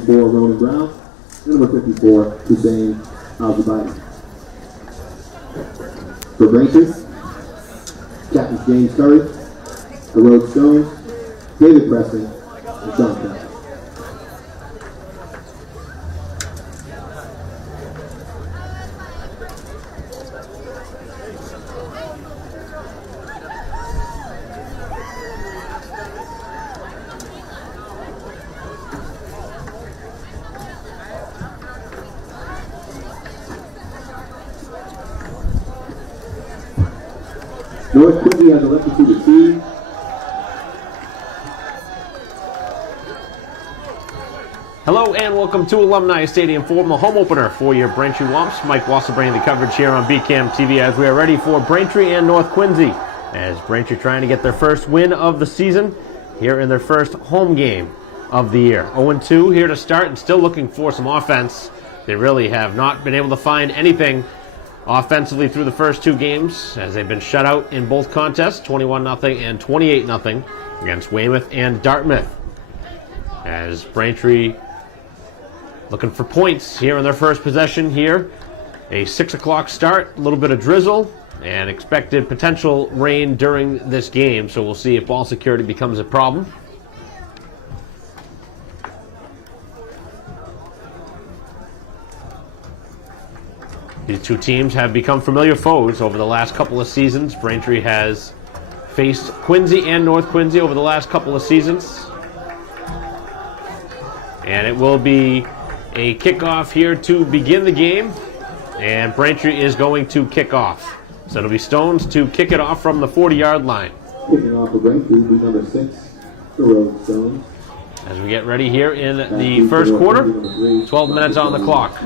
For Ronan Brown, and number 54, Hussein Al-Zubaydi. For Braintree, Captains James Curry, Heroic Stones, David Preston, and Sean Kelly. North Quincy has elected to receive. Hello and welcome to Alumni Stadium for the home opener for your Braintree Womps. Mike Wasser bringing the coverage here on BCAM TV as we are ready for Braintree and North Quincy. As Braintree trying to get their first win of the season here in their first home game of the year. 0-2 here to start and still looking for some offense. They really have not been able to find anything offensively through the first two games, as they've been shut out in both contests, 21-0 and 28-0 against Weymouth and Dartmouth. As Braintree looking for points here in their first possession here. A 6 o'clock start, a little bit of drizzle, and expected potential rain during this game, so we'll see if ball security becomes a problem. These two teams have become familiar foes over the last couple of seasons. Braintree has faced Quincy and North Quincy over the last couple of seasons. And it will be a kickoff here to begin the game. And Braintree is going to kick off. So it'll be Stones to kick it off from the 40-yard line. Kicking off for Braintree will be number 6, Heroic Stones. As we get ready here in the first quarter, 12 minutes on the clock.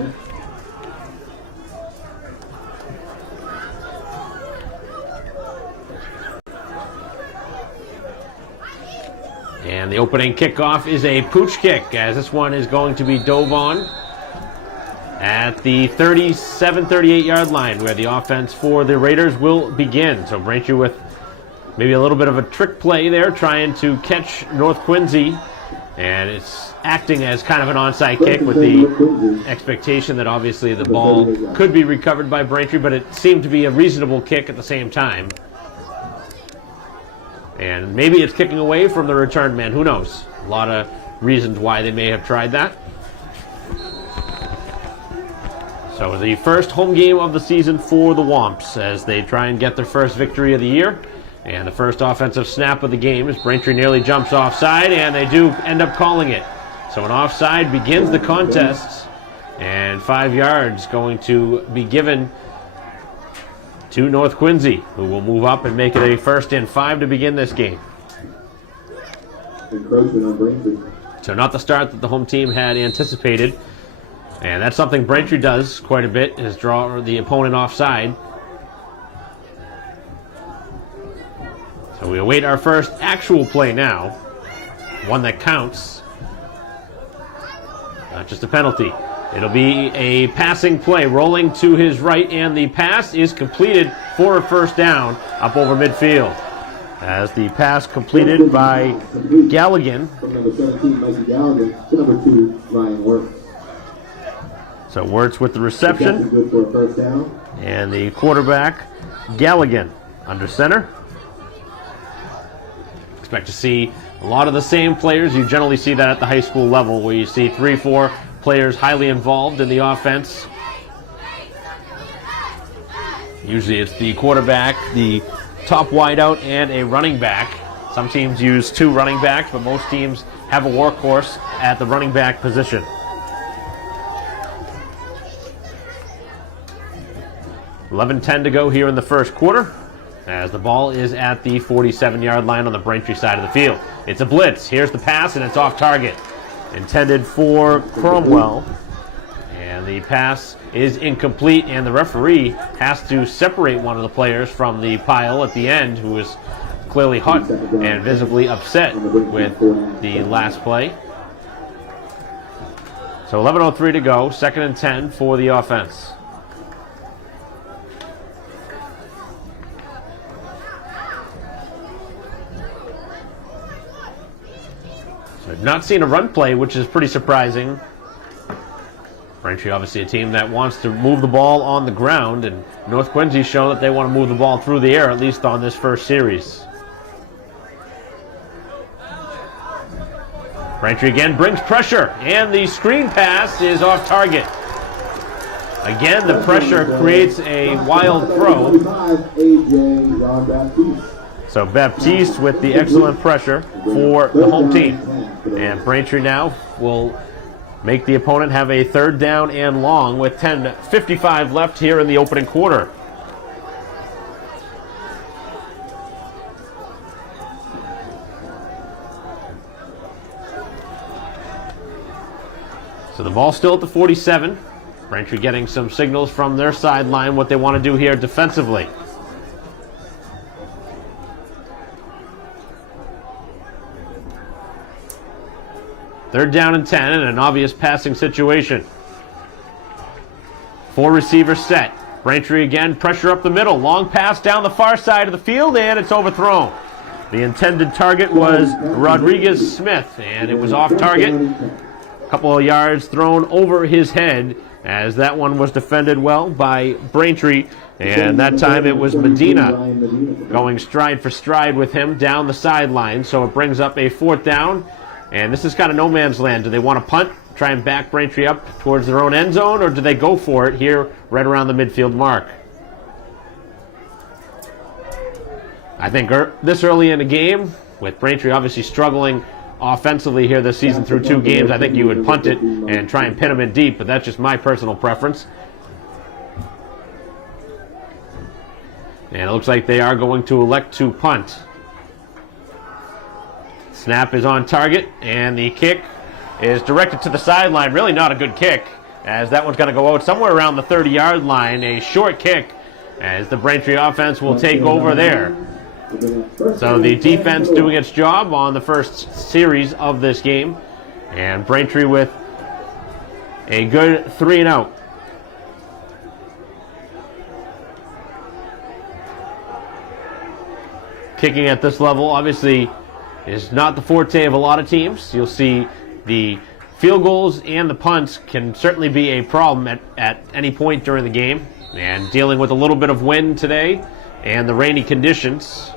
And the opening kickoff is a pooch kick, as this one is going to be dove on at the 38-yard line, where the offense for the Raiders will begin. So Braintree with maybe a little bit of a trick play there, trying to catch North Quincy. And it's acting as kind of an onside kick with the expectation that obviously the ball could be recovered by Braintree, but it seemed to be a reasonable kick at the same time. And maybe it's kicking away from the return man. Who knows? A lot of reasons why they may have tried that. So the first home game of the season for the Womps as they try and get their first victory of the year. And the first offensive snap of the game as Braintree nearly jumps offside, and they do end up calling it. So an offside begins the contest, and 5 yards going to be given to North Quincy, who will move up and make it a 1st and 5 to begin this game. So not the start that the home team had anticipated. And that's something Braintree does quite a bit, is draw the opponent offside. So we await our first actual play now. One that counts. Not just a penalty. It'll be a passing play, rolling to his right, and the pass is completed for a 1st down up over midfield. As the pass completed by Galligan. From number 17, Mikey Galligan, to number 2, Ryan Wirtz. So Wirtz with the reception. Good for a 1st down. And the quarterback, Galligan, under center. Expect to see a lot of the same players. You generally see that at the high school level, where you see 3-4 players highly involved in the offense. Usually it's the quarterback, the top wideout, and a running back. Some teams use 2 running backs, but most teams have a workhorse at the running back position. $11:10 to go here in the first quarter, as the ball is at the 47-yard line on the Braintree side of the field. It's a blitz. Here's the pass, and it's off target. Intended for Cromwell. And the pass is incomplete, and the referee has to separate one of the players from the pile at the end, who is clearly hot and visibly upset with the last play. So 11:03 to go, 2nd and 10 for the offense. I've not seen a run play, which is pretty surprising. Braintree obviously a team that wants to move the ball on the ground, and North Quincy's shown that they want to move the ball through the air, at least on this first series. Braintree again brings pressure, and the screen pass is off target. Again, the pressure creates a wild throw. So Baptiste with the excellent pressure for the home team. And Braintree now will make the opponent have a third down and long with 10:55 left here in the opening quarter. So the ball's still at the 47. Braintree getting some signals from their sideline what they want to do here defensively. Third down and 10 in an obvious passing situation. 4 receivers set. Braintree again, pressure up the middle. Long pass down the far side of the field, and it's overthrown. The intended target was Rodriguez Smith, and it was off target. A couple of yards thrown over his head, as that one was defended well by Braintree, and that time it was Medina going stride for stride with him down the sideline. So it brings up a 4th down, and this is kind of no man's land. Do they want to punt, try and back Braintree up towards their own end zone, or do they go for it here right around the midfield mark? I think this early in the game, with Braintree obviously struggling offensively here this season through 2 games, I think you would punt it and try and pin them in deep, but that's just my personal preference. And it looks like they are going to elect to punt. Snap is on target, and the kick is directed to the sideline. Really not a good kick, as that one's going to go out somewhere around the 30-yard line. A short kick, as the Braintree offense will take over there. So the defense doing its job on the first series of this game, and Braintree with a good 3-and-out. Kicking at this level obviously is not the forte of a lot of teams. You'll see the field goals and the punts can certainly be a problem at any point during the game, and dealing with a little bit of wind today and the rainy conditions,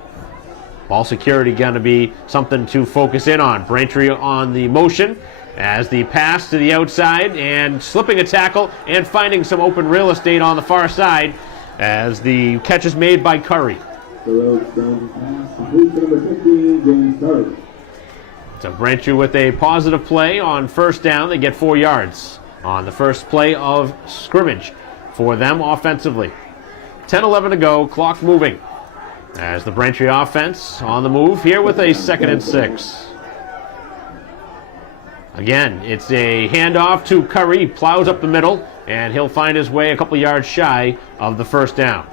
ball security going to be something to focus in on. Braintree on the motion as the pass to the outside, and slipping a tackle and finding some open real estate on the far side as the catch is made by Curry. So Braintree with a positive play on first down. They get 4 yards on the first play of scrimmage for them offensively. 10-11 to go, clock moving, as the Braintree offense on the move here with a 2nd and 6. Again, it's a handoff to Curry. He plows up the middle, and he'll find his way a couple yards shy of the first down.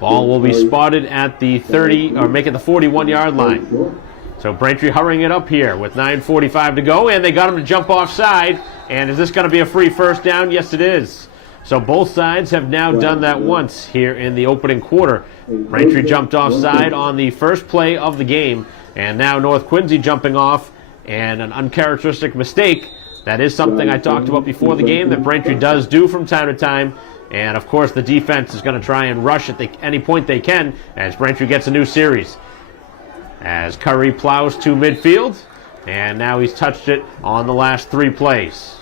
Ball will be spotted at the 30, or make it the 41-yard line. So Braintree hurrying it up here with 9:45 to go, and they got him to jump offside. And is this going to be a free first down? Yes, it is. So both sides have now done that once here in the opening quarter. Braintree jumped offside on the first play of the game, and now North Quincy jumping off, and an uncharacteristic mistake. That is something I talked about before the game that Braintree does do from time to time. And of course the defense is going to try and rush at any point they can as Braintree gets a new series. As Curry plows to midfield, and now he's touched it on the last 3 plays.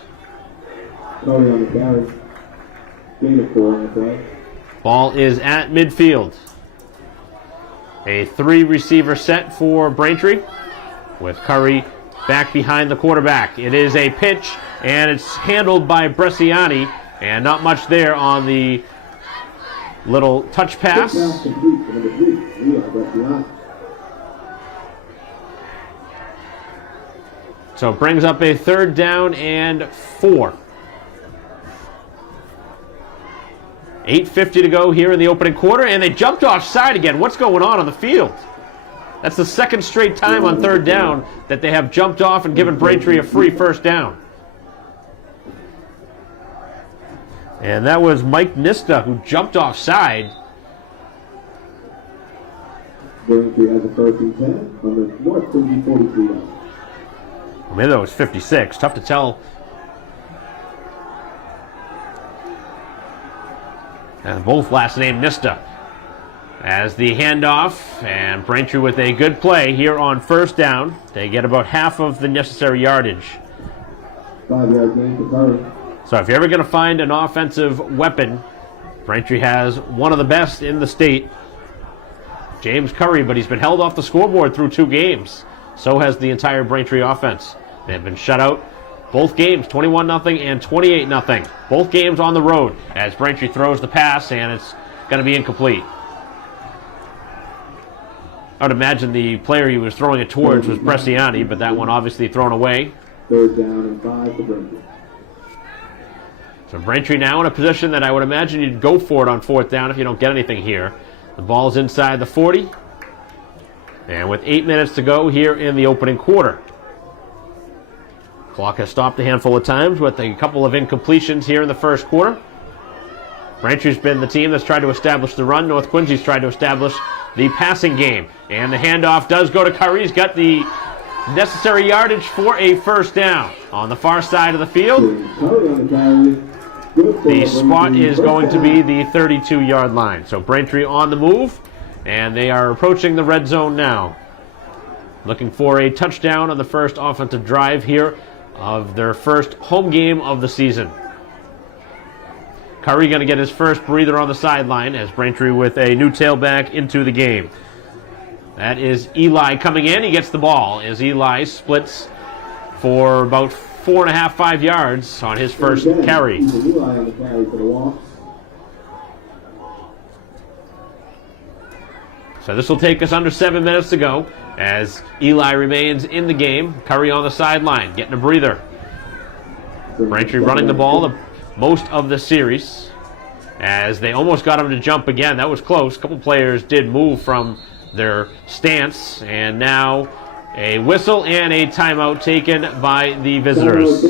Ball is at midfield. A 3-receiver set for Braintree, with Curry back behind the quarterback. It is a pitch, and it's handled by Bresciani, and not much there on the little touch pass. So it brings up a 3rd down and 4. 8:50 to go here in the opening quarter, and they jumped offside again. What's going on the field? That's the 2nd straight time on 3rd down that they have jumped off and given Braintree a free first down. And that was Mike Nista who jumped offside. Braintree has a first and 10 on the North Quincy 43 line. Well, maybe that was 56. Tough to tell. And both last name Nista. As the handoff, and Braintree with a good play here on first down. They get about half of the necessary yardage. 5-yard gain for Curry. So if you're ever going to find an offensive weapon, Braintree has one of the best in the state, James Curry, but he's been held off the scoreboard through 2 games. So has the entire Braintree offense. They've been shut out both games, 21-0 and 28-0. Both games on the road as Braintree throws the pass, and it's going to be incomplete. I would imagine the player he was throwing it towards was Bresciani, but that one obviously thrown away. 3rd down and 5 for Braintree. So Braintree now in a position that I would imagine you'd go for it on 4th down if you don't get anything here. The ball's inside the 40. And with 8 minutes to go here in the opening quarter. Clock has stopped a handful of times with a couple of incompletions here in the first quarter. Braintree's been the team that's tried to establish the run. North Quincy's tried to establish the passing game. And the handoff does go to Curry. He's got the necessary yardage for a first down. On the far side of the field, the spot is going to be the 32-yard line. So Braintree on the move, and they are approaching the red zone now. Looking for a touchdown on the first offensive drive here of their first home game of the season. Curry going to get his first breather on the sideline as Braintree with a new tailback into the game. That is Eli coming in. He gets the ball as Eli splits for about 4.5, 5 yards on his first carry. So this will take us under 7 minutes to go as Eli remains in the game. Curry on the sideline, getting a breather. Braintree running the ball the most of the series as they almost got him to jump again. That was close. A couple players did move from their stance, and now a whistle and a timeout taken by the visitors.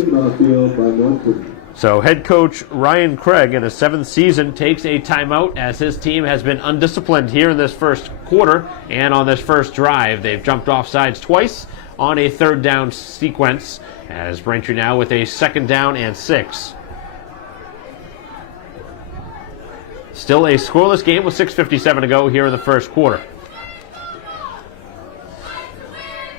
So head coach Ryan Craig in his 7th season takes a timeout as his team has been undisciplined here in this first quarter, and on this first drive they've jumped off sides twice on a 3rd down sequence as Braintree now with a 2nd down and 6. Still a scoreless game with 6:57 to go here in the first quarter.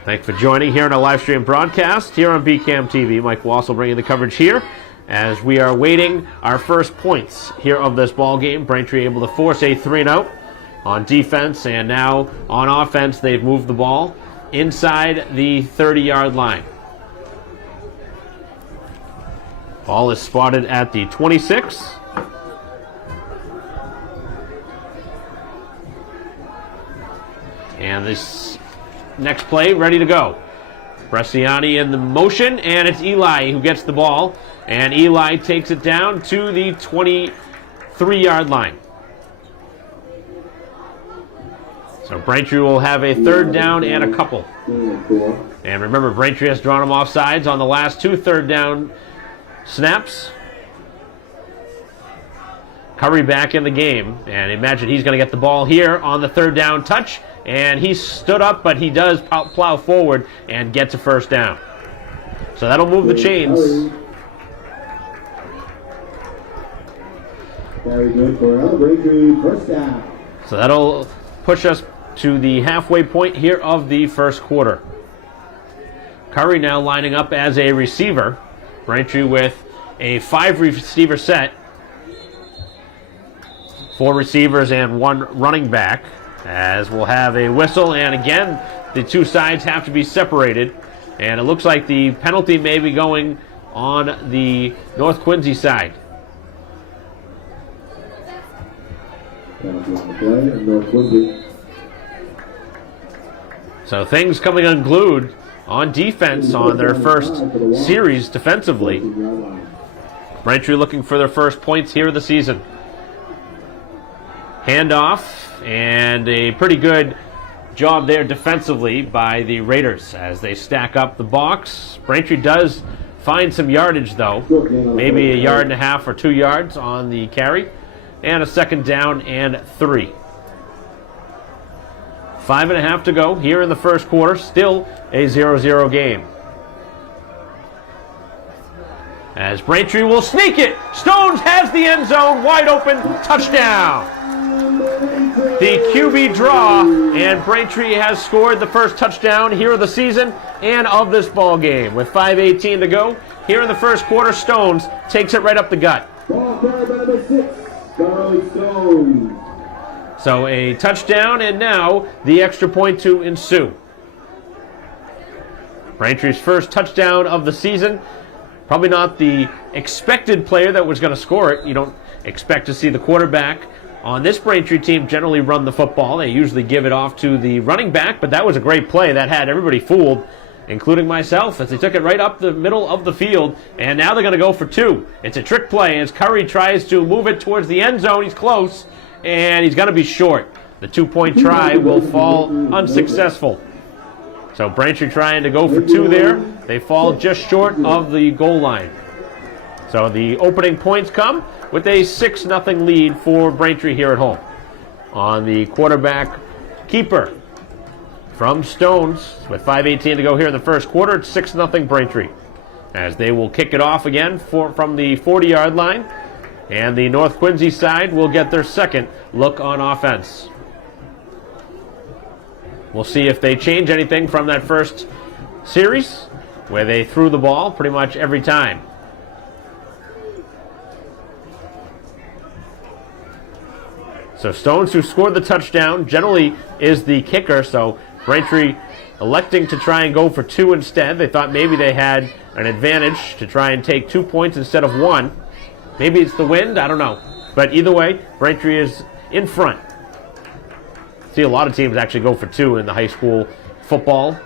Thanks for joining here in our live stream broadcast here on BCAM TV. Mike Wassel bringing the coverage here as we are waiting our first points here of this ball game. Braintree able to force a 3-and-out on defense, and now on offense they've moved the ball inside the 30-yard line. Ball is spotted at the 26. And this next play ready to go. Bresciani in the motion, and it's Eli who gets the ball. And Eli takes it down to the 23-yard line. So Braintree will have a 3rd down and a couple. And remember, Braintree has drawn them off sides on the last 2 3rd down snaps. Curry back in the game, and imagine he's going to get the ball here on the 3rd down touch. And he stood up, but he does plow forward and gets a first down. So that'll move the chains. Very good for Braintree, first down. So that'll push us to the halfway point here of the first quarter. Curry now lining up as a receiver. Braintree with a 5-receiver set. 4 receivers and 1 running back. As we'll have a whistle, and again, the 2 sides have to be separated. And it looks like the penalty may be going on the North Quincy side. So things coming unglued on defense on their first series defensively. Braintree looking for their first points here of the season. Handoff, and a pretty good job there defensively by the Raiders as they stack up the box. Braintree does find some yardage though, maybe 1.5 yards or 2 yards on the carry, and a 2nd down and 3. 5.5 to go here in the first quarter. Still a 0-0 game. As Braintree will sneak it. Stones has the end zone wide open. Touchdown. The QB draw, and Braintree has scored the first touchdown here of the season and of this ball game. With 5:18 to go here in the first quarter, Stones takes it right up the gut. Ball carried by number 6, Charlie Stones. So a touchdown, and now the extra point to ensue. Braintree's first touchdown of the season. Probably not the expected player that was going to score it. You don't expect to see the quarterback on this Braintree team generally run the football. They usually give it off to the running back, but that was a great play. That had everybody fooled, including myself, as they took it right up the middle of the field, and now they're going to go for 2. It's a trick play as Curry tries to move it towards the end zone. He's close, and he's going to be short. The 2-point try will fall unsuccessful. So Braintree trying to go for 2 there. They fall just short of the goal line. So the opening points come with a 6-0 lead for Braintree here at home. On the quarterback keeper from Stones with 5:18 to go here in the first quarter, it's 6-0 Braintree. As they will kick it off again from the 40-yard line. And the North Quincy side will get their second look on offense. We'll see if they change anything from that first series, where they threw the ball pretty much every time. So Stones, who scored the touchdown, generally is the kicker, so Braintree electing to try and go for 2 instead. They thought maybe they had an advantage to try and take 2 points instead of 1. Maybe it's the wind, I don't know. But either way, Braintree is in front. See a lot of teams actually go for 2 in the high school football,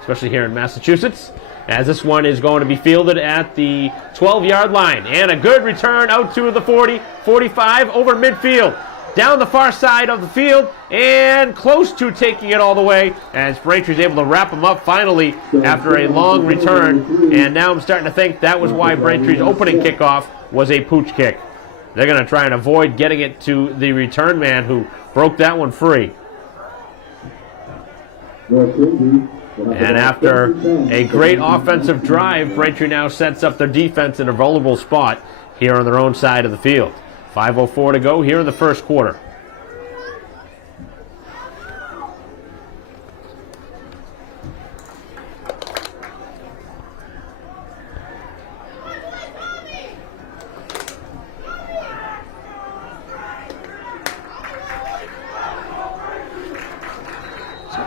especially here in Massachusetts, as this one is going to be fielded at the 12-yard line. And a good return out to the 40, 45, over midfield, down the far side of the field, and close to taking it all the way, as Braintree's able to wrap them up finally after a long return. And now I'm starting to think that was why Braintree's opening kickoff was a pooch kick. They're going to try and avoid getting it to the return man, who broke that one free. And after a great offensive drive, Braintree now sets up their defense in a vulnerable spot here on their own side of the field. 5:04 to go here in the first quarter.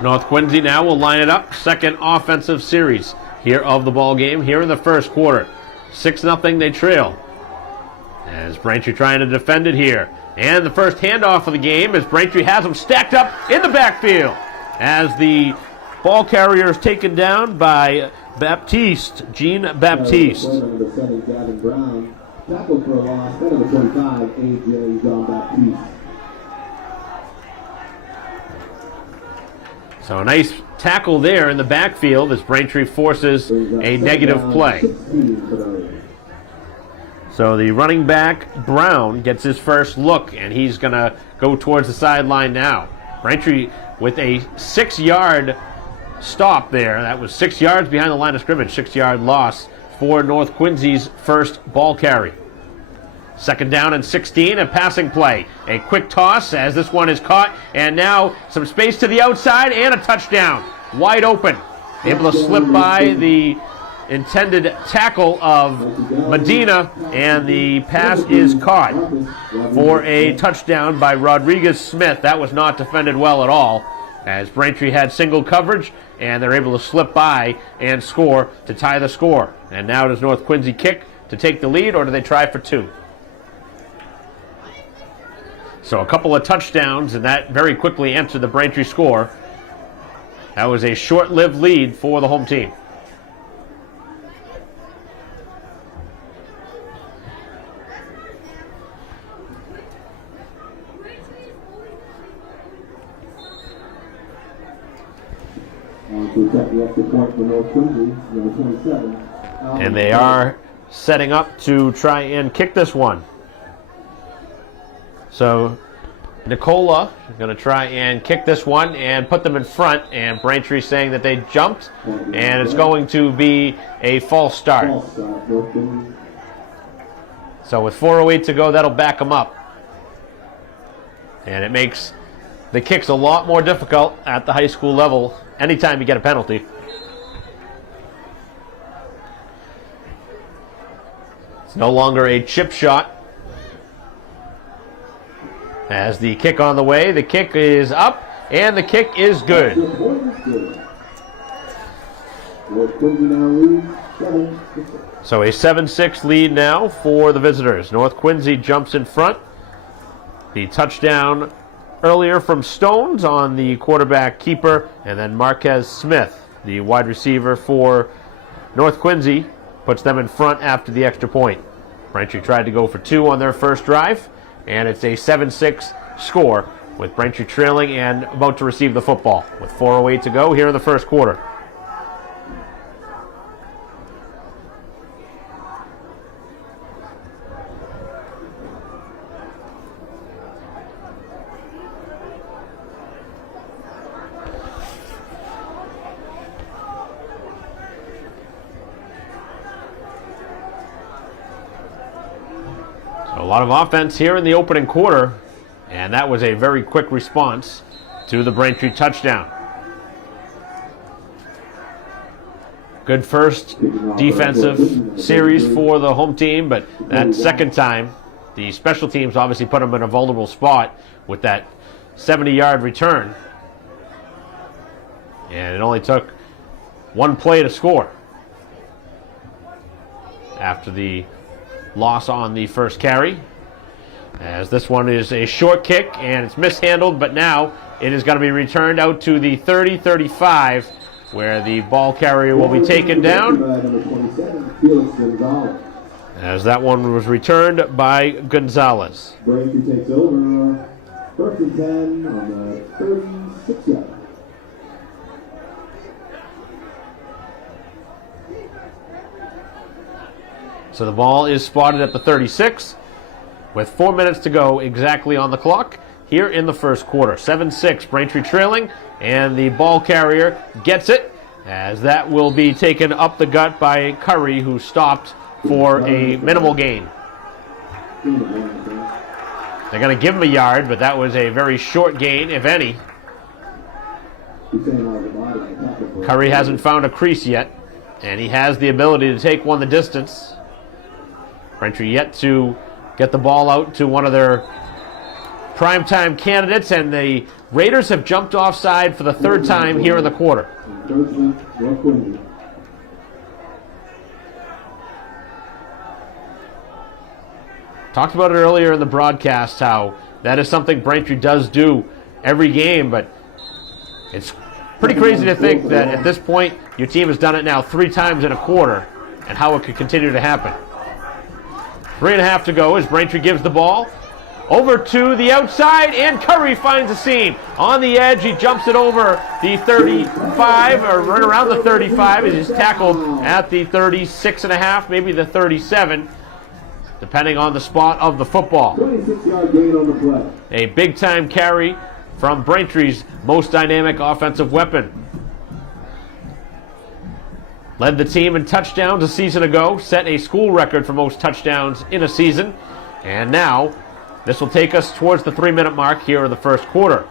North Quincy now will line it up. Second offensive series here of the ball game here in the first quarter. 6-0 they trail. As Braintree trying to defend it here. And the first handoff of the game as Braintree has them stacked up in the backfield. As the ball carrier is taken down by Baptiste, Jean Baptiste. Tackle for a loss, that is 25, AJ Jean Baptiste. So a nice tackle there in the backfield as Braintree forces a negative play. So the running back, Brown, gets his first look, and he's going to go towards the sideline now. Braintree with a 6-yard stop there. That was 6 yards behind the line of scrimmage, 6-yard loss for North Quincy's first ball carry. Second down and 16, a passing play. A quick toss as this one is caught, and now some space to the outside and a touchdown. Wide open. Able to slip by the intended tackle of Medina, and the pass is caught for a touchdown by Rodriguez Smith. That was not defended well at all, as Braintree had single coverage, and they're able to slip by and score to tie the score. And now does North Quincy kick to take the lead, or do they try for 2? So a couple of touchdowns, and that very quickly answered the Braintree score. That was a short-lived lead for the home team. And they are setting up to try and kick this one. So Nicola going to try and kick this one and put them in front, and Braintree saying that they jumped, and it's going to be a false start. So with 4:08 to go, that'll back them up. And it makes the kicks a lot more difficult at the high school level anytime you get a penalty. It's no longer a chip shot. As the kick on the way, the kick is up, and the kick is good. So a 7-6 lead now for the visitors. North Quincy jumps in front. The touchdown earlier from Stones on the quarterback keeper, and then Marquez Smith, the wide receiver for North Quincy, puts them in front after the extra point. Braintree tried to go for 2 on their first drive, and it's a 7-6 score with Braintree trailing and about to receive the football with 4:08 to go here in the first quarter. A lot of offense here in the opening quarter, and that was a very quick response to the Braintree touchdown. Good first defensive series for the home team, but that second time, the special teams obviously put them in a vulnerable spot with that 70-yard return. And it only took one play to score after the loss on the first carry, as this one is a short kick and it's mishandled, but now it is going to be returned out to the 30-35, where the ball carrier will be taken down, as that one was returned by Gonzalez. Braintree takes over, 1st and 10 on the 36-yard. So the ball is spotted at the 36 with 4 minutes to go exactly on the clock here in the first quarter. 7-6, Braintree trailing, and the ball carrier gets it, as that will be taken up the gut by Curry, who stopped for a minimal gain. They're going to give him a yard, but that was a very short gain, if any. Curry hasn't found a crease yet, and he has the ability to take one the distance. Braintree yet to get the ball out to one of their primetime candidates, and the Raiders have jumped offside for the third time here in the quarter. Talked about it earlier in the broadcast, how that is something Braintree does do every game, but it's pretty crazy to think that at this point your team has done it now 3 times in a quarter, and how it could continue to happen. 3.5 to go as Braintree gives the ball over to the outside, and Curry finds a seam. On the edge, he jumps it over the 35, or right around the 35. He's tackled at the 36.5, maybe the 37, depending on the spot of the football. 26-yard gain on the play. A big-time carry from Braintree's most dynamic offensive weapon. Led the team in touchdowns a season ago, set a school record for most touchdowns in a season, and now this will take us towards the 3-minute mark here in the first quarter.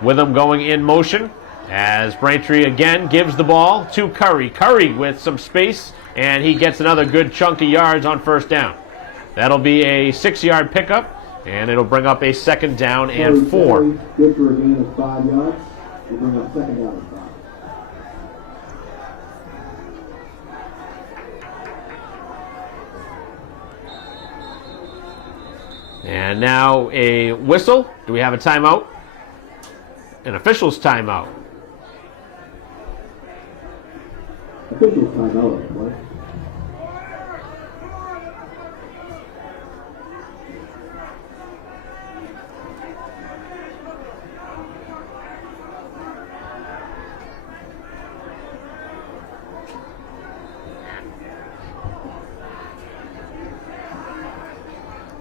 Witham going in motion as Braintree again gives the ball to Curry. Curry with some space, and he gets another good chunk of yards on first down. That'll be a 6-yard pickup, and it'll bring up a 2nd down and 4. Good for a gain of 5 yards. We'll bring up 2nd down and 5. And now a whistle. Do we have a timeout? An official's timeout. Official's timeout. What?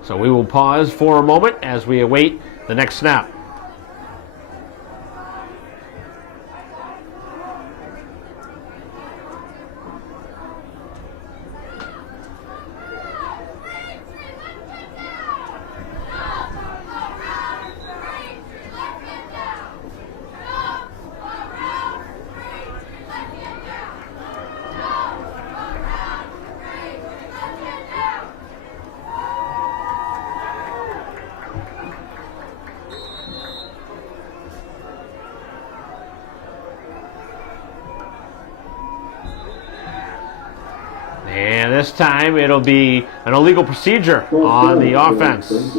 So we will pause for a moment as we await the next snap. And this time it'll be an illegal procedure on the offense.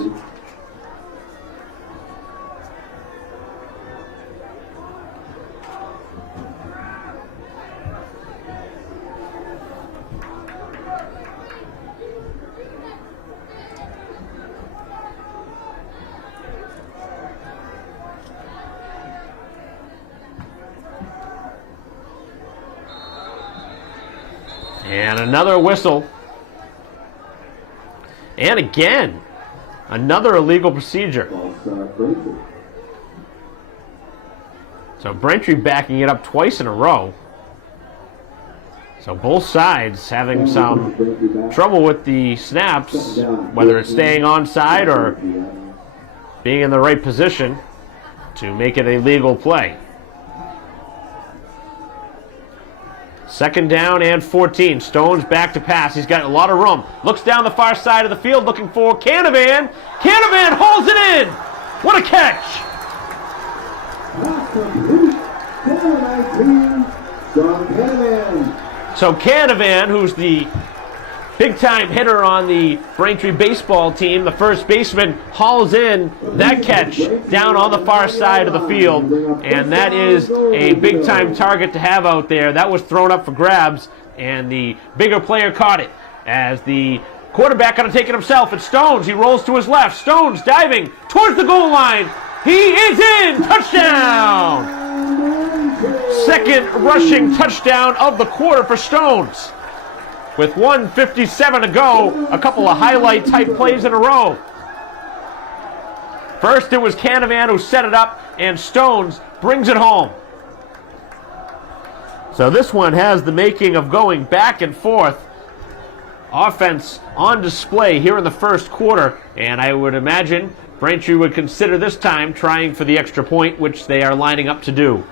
And another whistle. And again, another illegal procedure. So Braintree backing it up twice in a row. So both sides having some trouble with the snaps, whether it's staying onside or being in the right position to make it a legal play. 2nd down and 14. Stones back to pass. He's got a lot of room. Looks down the far side of the field looking for Canavan. Canavan holds it in. What a catch. So Canavan, who's the big-time hitter on the Braintree baseball team, the first baseman, hauls in that catch down on the far side of the field, and that is a big-time target to have out there. That was thrown up for grabs, and the bigger player caught it as the quarterback going to take it himself. It's Stones. He rolls to his left. Stones diving towards the goal line. He is in. Touchdown! 2nd rushing touchdown of the quarter for Stones. With 1:57 to go, a couple of highlight-type plays in a row. First, it was Canavan who set it up, and Stones brings it home. So this one has the making of going back and forth. Offense on display here in the first quarter, and I would imagine Braintree would consider this time trying for the extra point, which they are lining up to do.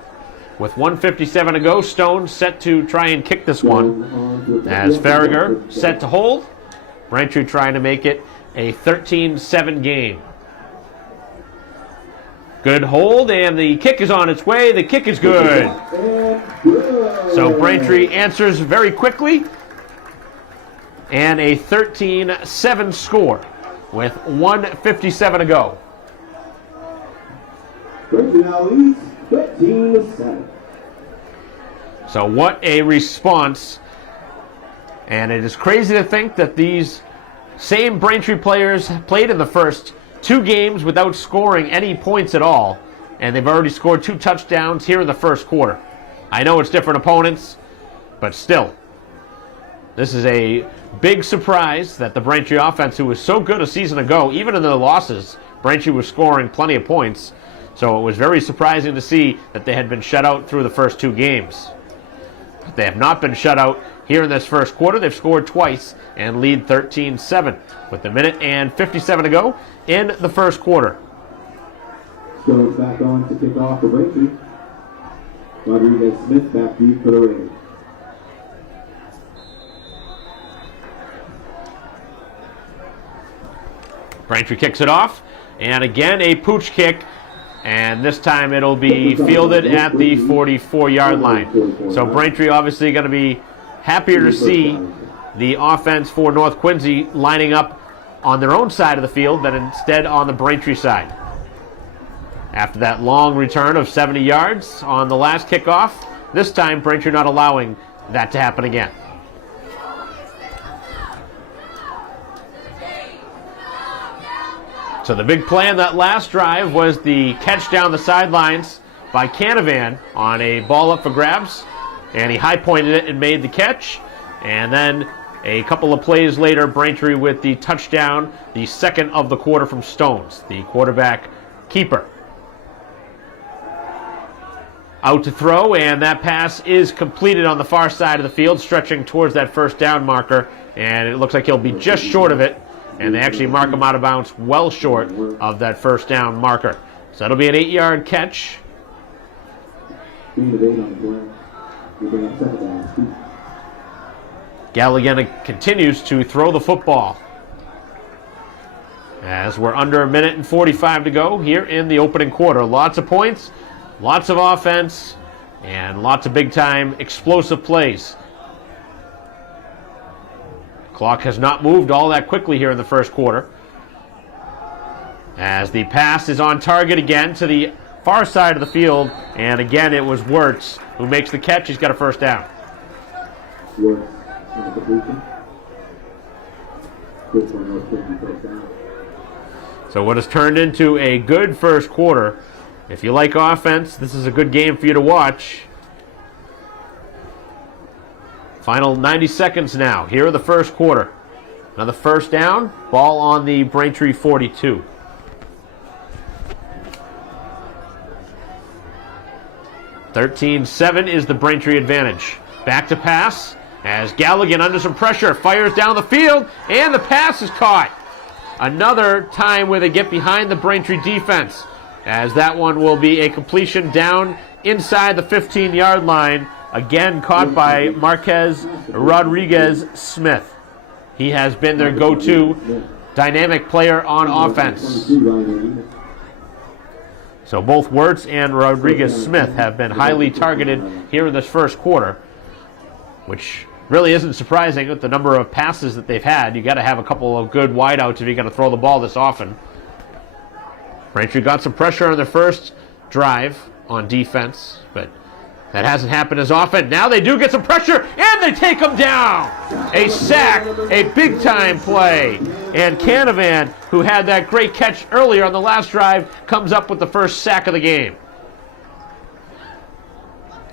With 1:57 to go, Stones set to try and kick this one. As Frederick set to hold, Braintree trying to make it a 13-7 game. Good hold, and the kick is on its way. The kick is good. So Braintree answers very quickly, and a 13-7 score with 1:57 to go. Braintree now leads 13-7. So what a response. And it is crazy to think that these same Braintree players played in the first 2 games without scoring any points at all. And they've already scored 2 touchdowns here in the first quarter. I know it's different opponents, but still. This is a big surprise that the Braintree offense, who was so good a season ago, even in their losses, Braintree was scoring plenty of points. So it was very surprising to see that they had been shut out through the first 2 games. But they have not been shut out here in this first quarter. They've scored twice and lead 13-7 with 1:57 to go in the first quarter. Stones back on to kick off the Braintree. Rodriguez Smith back deep for the Raiders. Braintree kicks it off, and again a pooch kick, and this time it'll be fielded at the 44-yard line. So Braintree obviously going to be happier to see the offense for North Quincy lining up on their own side of the field than instead on the Braintree side. After that long return of 70 yards on the last kickoff, this time Braintree not allowing that to happen again. So the big play on that last drive was the catch down the sidelines by Canavan on a ball up for grabs. And he high-pointed it and made the catch. And then A couple of plays later, Braintree with the touchdown, the second of the quarter from Stones, the quarterback keeper. Out to throw, and that pass is completed on the far side of the field, stretching towards that first down marker, and it looks like he'll be just short of it, and they actually mark him out of bounds well short of that first down marker. So that'll be an 8-yard catch. Galligan continues to throw the football as we're under a minute and 45 to go here in the opening quarter. Lots of points, lots of offense, and lots of big-time explosive plays. Clock has not moved all that quickly here in the first quarter, as the pass is on target again to the far side of the field, and again it was Wirtz who makes the catch. He's got a first down. Wirtz on the completion. Good for North Quincy first down. So what has turned into a good first quarter. If you like offense, this is a good game for you to watch. Final 90 seconds now here in the first quarter. Another first down, ball on the Braintree 42. (13-7) is the Braintree advantage. Back to pass as Galligan under some pressure fires down the field, and the pass is caught. Another time where they get behind the Braintree defense, as that one will be a completion down inside the 15-yard line. Again caught by Marquez Rodriguez Smith. He has been their go-to dynamic player on offense. So both Wirtz and Rodriguez Smith have been highly targeted here in this first quarter, which really isn't surprising with the number of passes that they've had. You got to have a couple of good wideouts if you're going to throw the ball this often. Braintree got some pressure on their first drive on defense, but that hasn't happened as often. Now they do get some pressure, and they take them down. A sack, a big-time play. And Canavan, who had that great catch earlier on the last drive, comes up with the first sack of the game.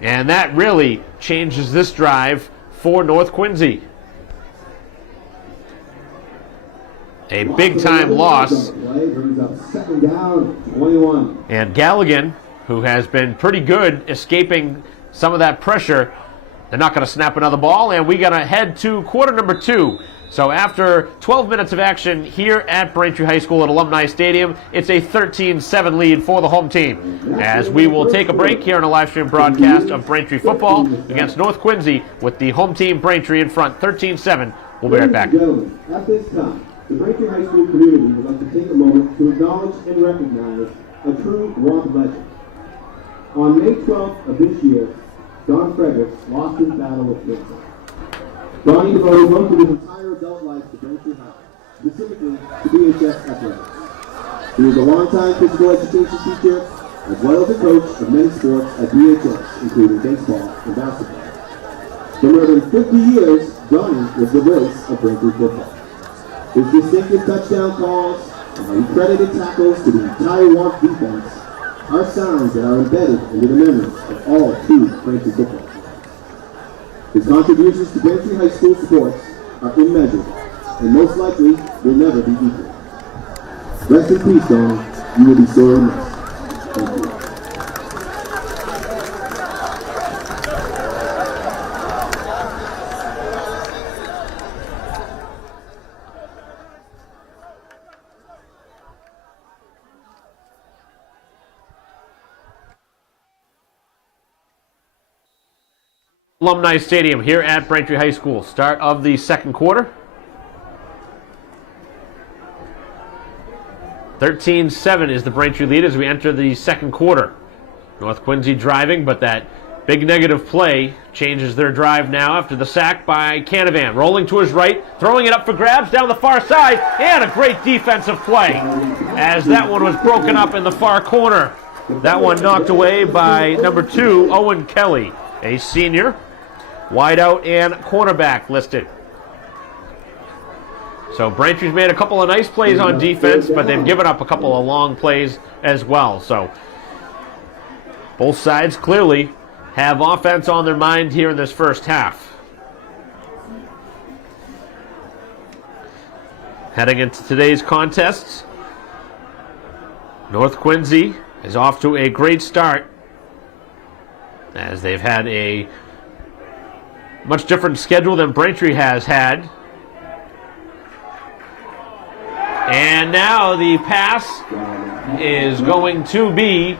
And that really changes this drive for North Quincy. A big-time loss. And Galligan, who has been pretty good escaping some of that pressure, they're not going to snap another ball, and we got to head to quarter number 2. So after 12 minutes of action here at Braintree High School at Alumni Stadium, it's a 13-7 lead for the home team. As we will take a break here on a live stream broadcast of Braintree football against North Quincy with the home team Braintree in front, 13-7. We'll be right back. Gentlemen, at this time, the Braintree High School community would like to take a moment to acknowledge and recognize a true Wamp legend. On May 12th of this year, Don Frederick lost his battle with cancer. Donnie devoted most of his entire adult life to Braintree High, specifically to BHS athletics. He was a longtime physical education teacher, as well as a coach of many sports at BHS, including baseball and basketball. For more than 50 years, Donnie was the voice of Braintree football. His distinctive touchdown calls and how he credited tackles to the entire Wamp defense are sounds that are embedded into the memories of all true Braintree football players. His contributions to Braintree High School sports are immeasurable, and most likely will never be equal. Rest in peace, Don. You will be sorely missed. Thank you. Alumni Stadium here at Braintree High School. Start of the second quarter. 13-7 is the Braintree lead as we enter the second quarter. North Quincy driving, but that big negative play changes their drive now after the sack by Canavan. Rolling to his right, throwing it up for grabs down the far side, and a great defensive play as that one was broken up in the far corner. That one knocked away by number 2, Owen Kelly, a senior. Wide out and cornerback listed. So Braintree's made a couple of nice plays on defense, but they've given up a couple of long plays as well. So both sides clearly have offense on their mind here in this first half. Heading into today's contests, North Quincy is off to a great start as they've had a much different schedule than Braintree has had. And now the pass is going to be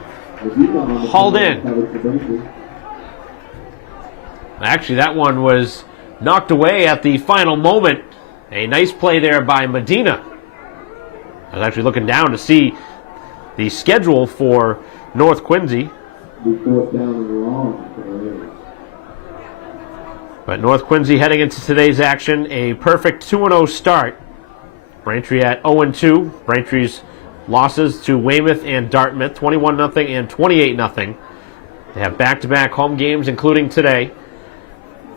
hauled in. Actually, that one was knocked away at the final moment. A nice play there by Medina. I was actually looking down to see the schedule for North Quincy. But North Quincy heading into today's action, a perfect 2-0 start. Braintree at 0-2. Braintree's losses to Weymouth and Dartmouth, 21-0 and 28-0. They have back-to-back home games, including today.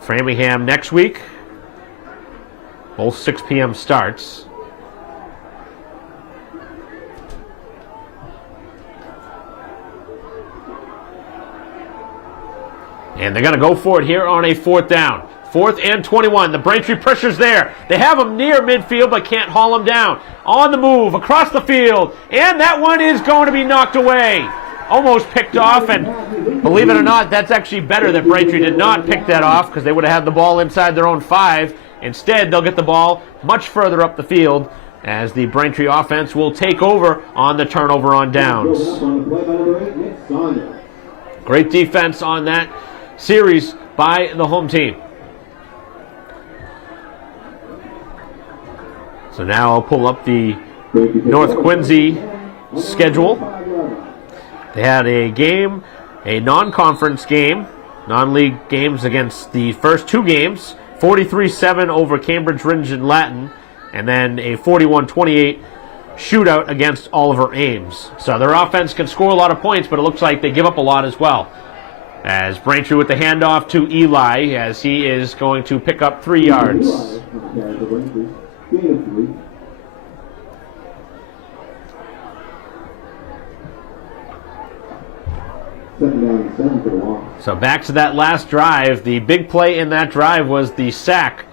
Framingham next week. Both 6 p.m. starts. And they're going to go for it here on a 4th down. 4th and 21. The Braintree pressure's there. They have him near midfield but can't haul him down. On the move, across the field. And that one is going to be knocked away. Almost picked off, and believe it or not, that's actually better that Braintree did not pick that off because they would have had the ball inside their own 5. Instead, they'll get the ball much further up the field as the Braintree offense will take over on the turnover on downs. Great defense on that series by the home team. So now I'll pull up the North Quincy schedule. They had a game, a non-conference game, non-league games against the first 2 games. 43-7 over Cambridge Ridge and Latin, and then a 41-28 shootout against Oliver Ames. So their offense can score a lot of points, but it looks like they give up a lot as well. As Braintree with the handoff to Eli, as he is going to pick up 3 yards. So back to that last drive. The big play in that drive was the sack,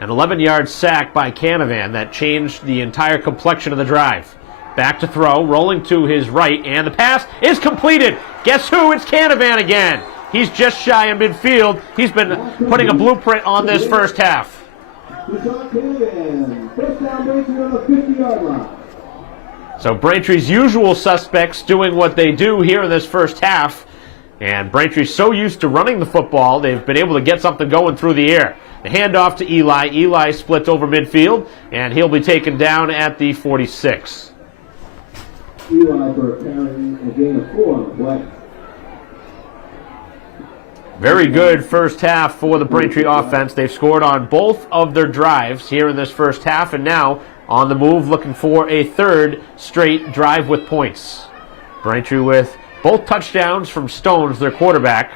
an 11-yard sack by Canavan that changed the entire complexion of the drive. Back to throw, rolling to his right, and the pass is completed. Guess who? It's Canavan again. He's just shy of midfield. He's been putting a blueprint on this first half. So Braintree's usual suspects doing what they do here in this first half. And Braintree's so used to running the football, they've been able to get something going through the air. The handoff to Eli. Eli splits over midfield, and he'll be taken down at the 46. Eli for carrying a gain of 4 on the play. Very good first half for the Braintree offense. They've scored on both of their drives here in this first half, and now on the move looking for a 3rd straight drive with points. Braintree with both touchdowns from Stones, their quarterback.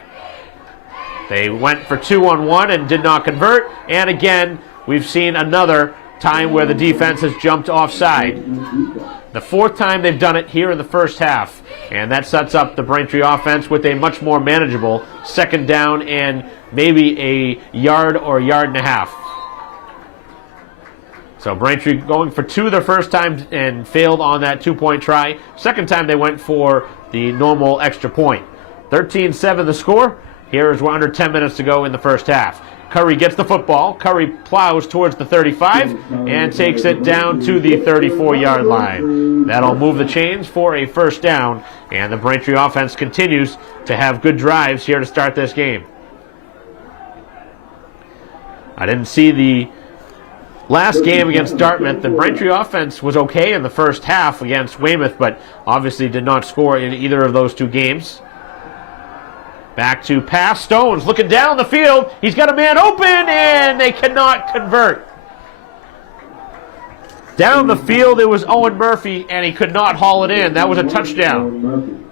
They went for 2-on-1 and did not convert. And again, we've seen another time where the defense has jumped offside. The 4th time they've done it here in the first half. And that sets up the Braintree offense with a much more manageable 2nd down and maybe a yard or yard and a half. So Braintree going for 2 their first time and failed on that 2-point try. 2nd time they went for the normal extra point. 13-7 the score. Here is under 10 minutes to go in the first half. Curry gets the football. Curry plows towards the 35 and takes it down to the 34-yard line. That'll move the chains for a 1st down, and the Braintree offense continues to have good drives here to start this game. I didn't see the last game against Dartmouth. The Braintree offense was okay in the first half against Weymouth, but obviously did not score in either of those 2 games. Back to pass. Stones looking down the field. He's got a man open, and they cannot convert. Down the field, it was Owen Murphy, and he could not haul it in. That was a touchdown.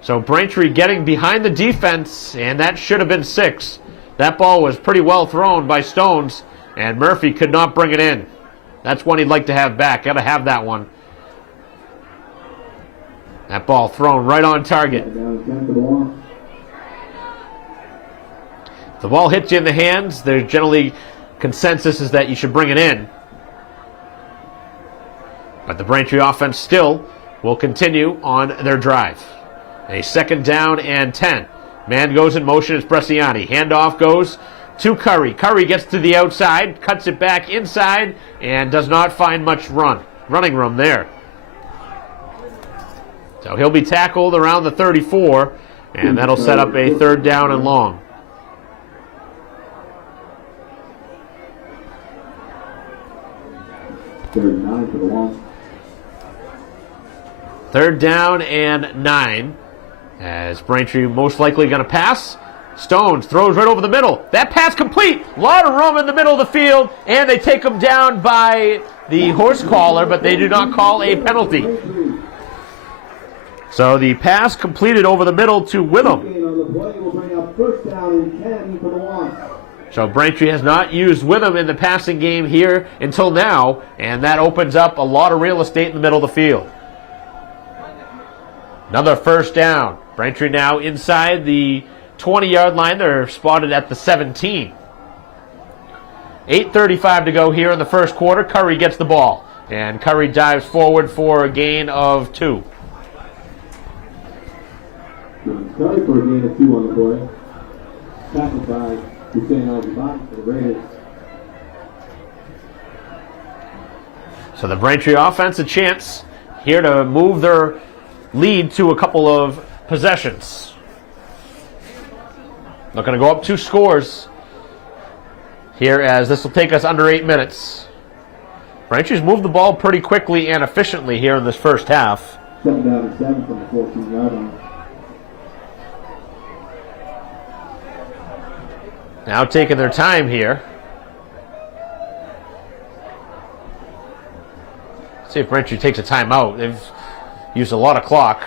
So Braintree getting behind the defense, and that should have been 6. That ball was pretty well thrown by Stones, and Murphy could not bring it in. That's one he'd like to have back. Got to have that one. That ball thrown right on target. If the ball hits you in the hands, there's generally consensus is that you should bring it in. But the Braintree offense still will continue on their drive. A 2nd down and 10. Man goes in motion. It's Bresciani. Handoff goes to Curry. Curry gets to the outside, cuts it back inside, and does not find much running room there. So he'll be tackled around the 34, and that'll set up a 3rd down and long. Third down and 9. As Braintree most likely going to pass. Stones throws right over the middle. That pass complete. A lot of room in the middle of the field, and they take him down by the horse collar, but they do not call a penalty. So the pass completed over the middle to Witham. So Braintree has not used Witham in the passing game here until now, and that opens up a lot of real estate in the middle of the field. Another 1st down. Braintree now inside the 20-yard line. They're spotted at the 17. 8:35 to go here in the 1st quarter. Curry gets the ball, and Curry dives forward for a gain of 2. Curry for a gain of 2 on the play. Tackled by Hussein Al-Jabbar for the Raiders. So the Braintree offense a chance here to move their lead to a couple of possessions. Not going to go up 2 scores here, as this will take us under 8 minutes. Braintree's moved the ball pretty quickly and efficiently here in this first half. 7 down and 7 from the 14-yard line. Now taking their time here. Let's see if Braintree takes a timeout. They've used a lot of clock.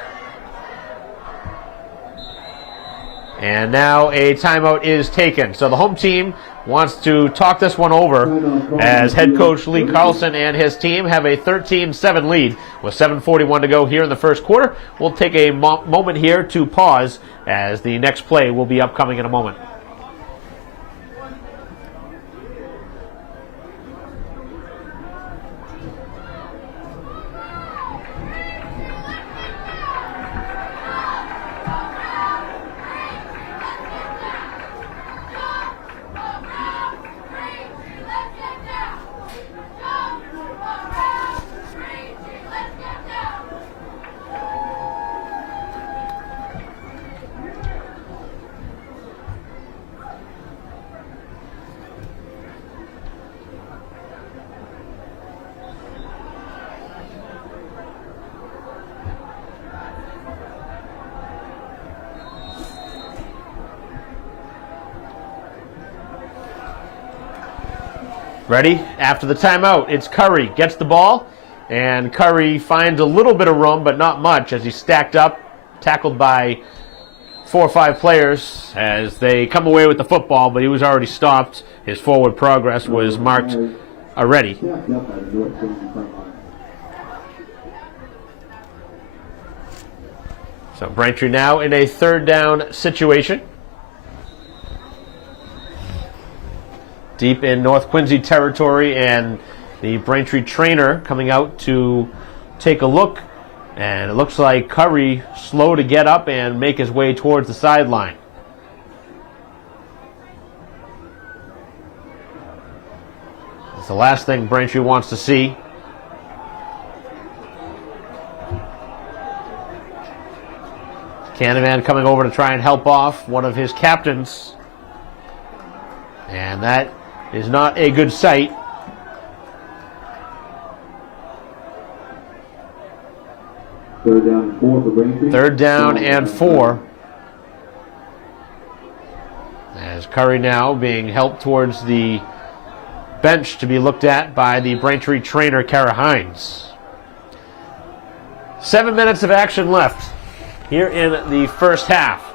And now a timeout is taken. So the home team wants to talk this one over, as head coach Lee Carlson and his team have a 13-7 lead with 7:41 to go here in the 1st quarter. We'll take a moment here to pause, as the next play will be upcoming in a moment. Ready? After the timeout, it's Curry. Gets the ball, and Curry finds a little bit of room, but not much, as he's stacked up, tackled by 4 or 5 players as they come away with the football, but he was already stopped. His forward progress was marked already. So Braintree now in a 3rd down situation. Deep in North Quincy territory, and the Braintree trainer coming out to take a look, and it looks like Curry slow to get up and make his way towards the sideline. It's the last thing Braintree wants to see. Canavan coming over to try and help off one of his captains, and that is not a good sight. Third down and 4 for Braintree. 3rd down and 4. As Curry now being helped towards the bench to be looked at by the Braintree trainer, Kara Hines. 7 minutes of action left here in the first half,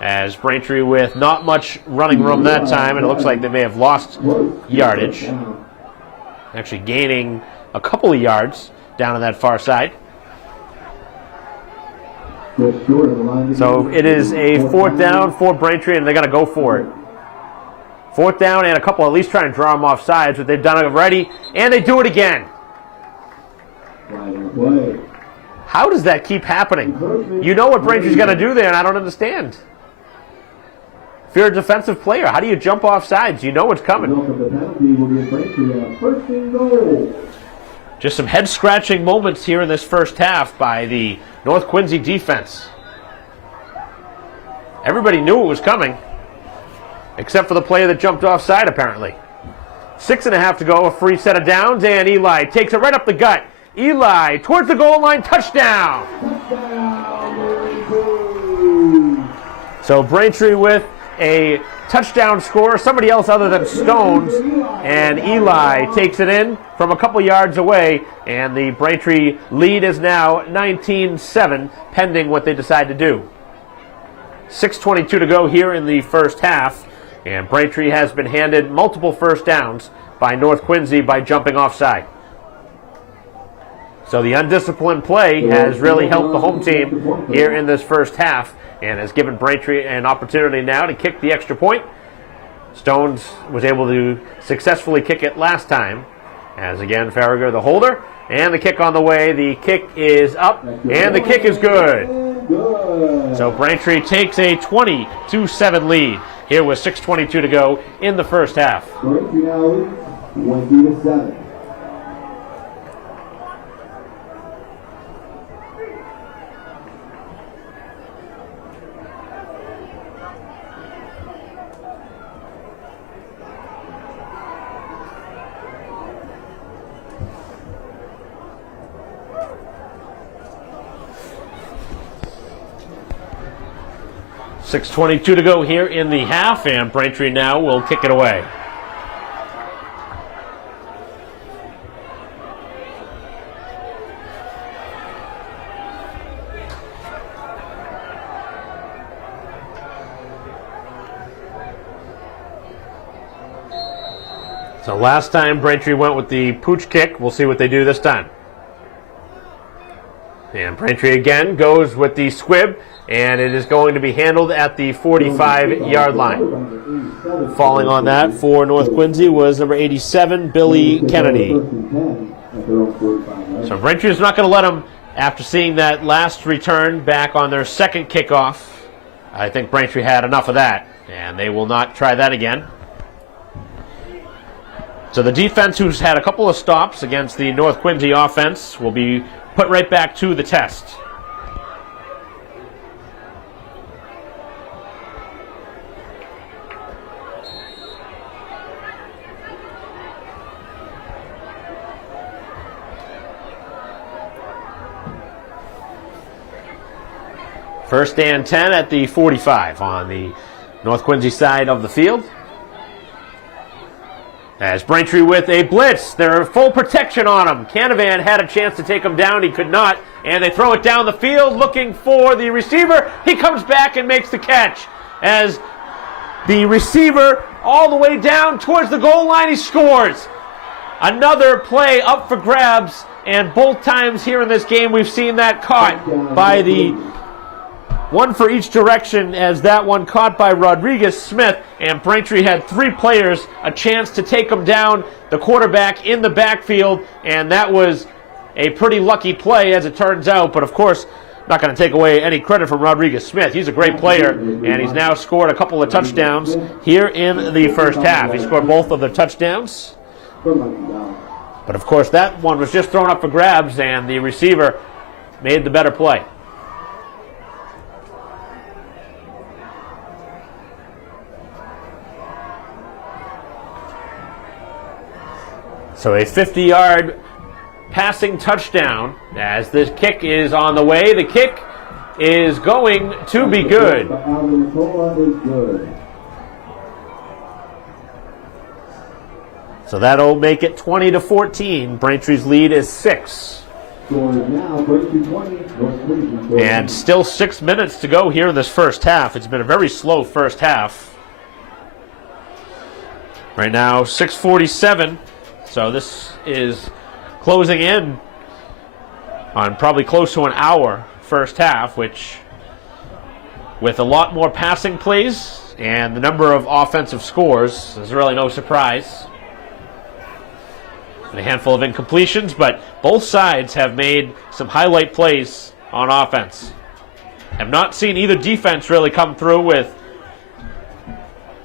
as Braintree with not much running room that time, and it looks like they may have lost yardage. Actually gaining a couple of yards down on that far side. So it is a 4th down for Braintree, and they're going to go for it. 4th down and a couple, at least try and draw them off sides, but they've done it already, and they do it again. Flag on the play. How does that keep happening? You know what Braintree's going to do there, and I don't understand. If you're a defensive player, how do you jump off sides? You know what's coming. The penalty will give Braintree a first and goal. Just some head-scratching moments here in this first half by the North Quincy defense. Everybody knew it was coming, except for the player that jumped offside, apparently. 6.5 to go, a free set of downs, and Eli takes it right up the gut. Eli towards the goal line, touchdown! So Braintree with a touchdown score, somebody else other than Stones, and Eli takes it in from a couple yards away, and the Braintree lead is now 19-7, pending what they decide to do. 6:22 to go here in the first half, and Braintree has been handed multiple first downs by North Quincy by jumping offside. So the undisciplined play has really helped the home team here in this first half and has given Braintree an opportunity now to kick the extra point. Stones was able to successfully kick it last time, as again Farragher the holder, and the kick on the way. The kick is up, and the kick is good. So Braintree takes a 20-7 lead here with 6:22 to go in the first half. Braintree now leads 20-7. .6:22 to go here in the half, and Braintree now will kick it away. So last time Braintree went with the pooch kick. We'll see what they do this time. And Braintree again goes with the squib, and it is going to be handled at the 45-yard line. Falling on that for North Quincy was number 87, Billy Kennedy. So Braintree is not going to let them, after seeing that last return back on their second kickoff. I think Braintree had enough of that, and they will not try that again. So the defense, who's had a couple of stops against the North Quincy offense, will be put right back to the test. First and 10 at the 45 on the North Quincy side of the field. As Braintree with a blitz, they're full protection on him. Canavan had a chance to take him down, he could not, and they throw it down the field looking for the receiver. He comes back and makes the catch. As the receiver all the way down towards the goal line, he scores. Another play up for grabs, and both times here in this game we've seen that caught by the one for each direction, as that one caught by Rodriguez Smith, and Braintree had three players a chance to take him down, the quarterback in the backfield, and that was a pretty lucky play as it turns out, but of course not going to take away any credit from Rodriguez Smith. He's a great player, and he's now scored a couple of touchdowns here in the first half. He scored both of the touchdowns, but of course that one was just thrown up for grabs, and the receiver made the better play. So a 50-yard passing touchdown as this kick is on the way. The kick is going to be good. So that'll make it 20-14. Braintree's lead is 6. And still 6 minutes to go here in this first half. It's been a very slow first half. Right now, 6:47. So this is closing in on probably close to an hour first half, which with a lot more passing plays and the number of offensive scores is really no surprise. A handful of incompletions, but both sides have made some highlight plays on offense. Have not seen either defense really come through with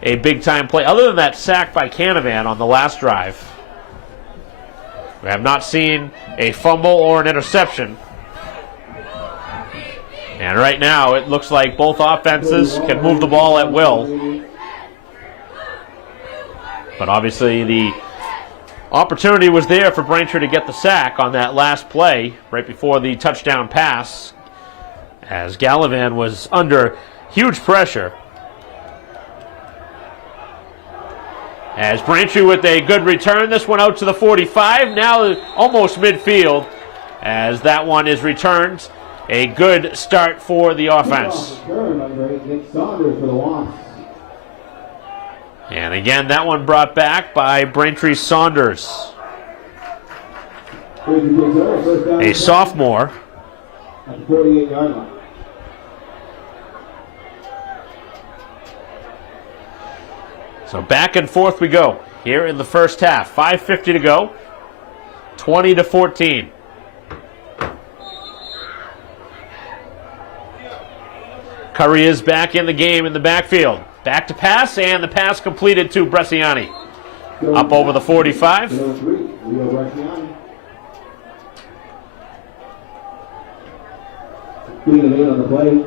a big-time play, other than that sack by Canavan on the last drive. We have not seen a fumble or an interception. And right now, it looks like both offenses can move the ball at will. But obviously, the opportunity was there for Braintree to get the sack on that last play right before the touchdown pass, as Gallivan was under huge pressure. As Braintree with a good return, this one out to the 45, now almost midfield, as that one is returned. A good start for the offense. And again, that one brought back by Braintree Saunders, a sophomore. At the 48-yard line. So back and forth we go here in the first half. 5:50 to go, 20-14. Curry is back in the game in the backfield. Back to pass, and the pass completed to Bresciani. Up over the 45. Being a man on the play,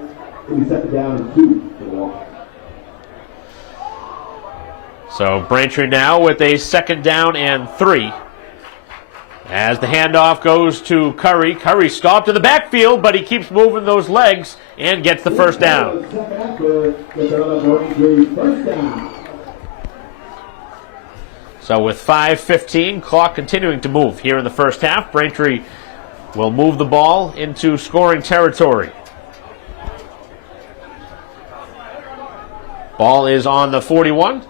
we set it down in 2 for the walk. So Braintree now with a 2nd down and 3. As the handoff goes to Curry. Curry stopped in the backfield, but he keeps moving those legs and gets the first down. So with 5:15, clock continuing to move here in the first half, Braintree will move the ball into scoring territory. Ball is on the 41.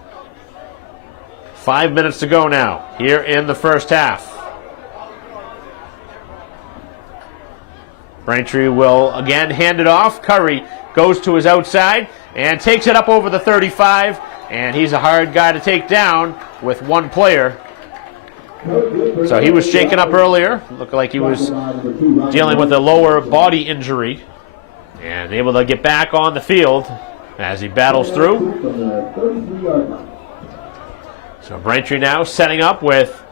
5 minutes to go now here in the first half. Braintree will again hand it off. Curry goes to his outside and takes it up over the 35, and he's a hard guy to take down with one player. So he was shaken up earlier. Looked like he was dealing with a lower body injury, and able to get back on the field as he battles through. So Braintree now setting up with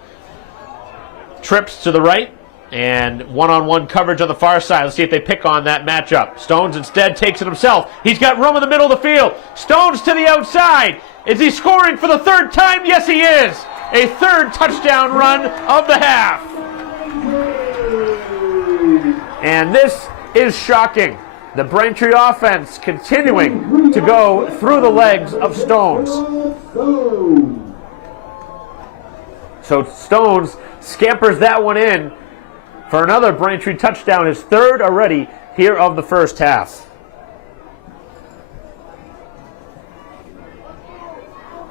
trips to the right and one-on-one coverage on the far side. Let's see if they pick on that matchup. Stones instead takes it himself. He's got room in the middle of the field. Stones to the outside. Is he scoring for the 3rd time? Yes, he is. A 3rd touchdown run of the half. And this is shocking. The Braintree offense continuing to go through the legs of Stones. So Stones scampers that one in for another Braintree touchdown, his 3rd already here of the first half.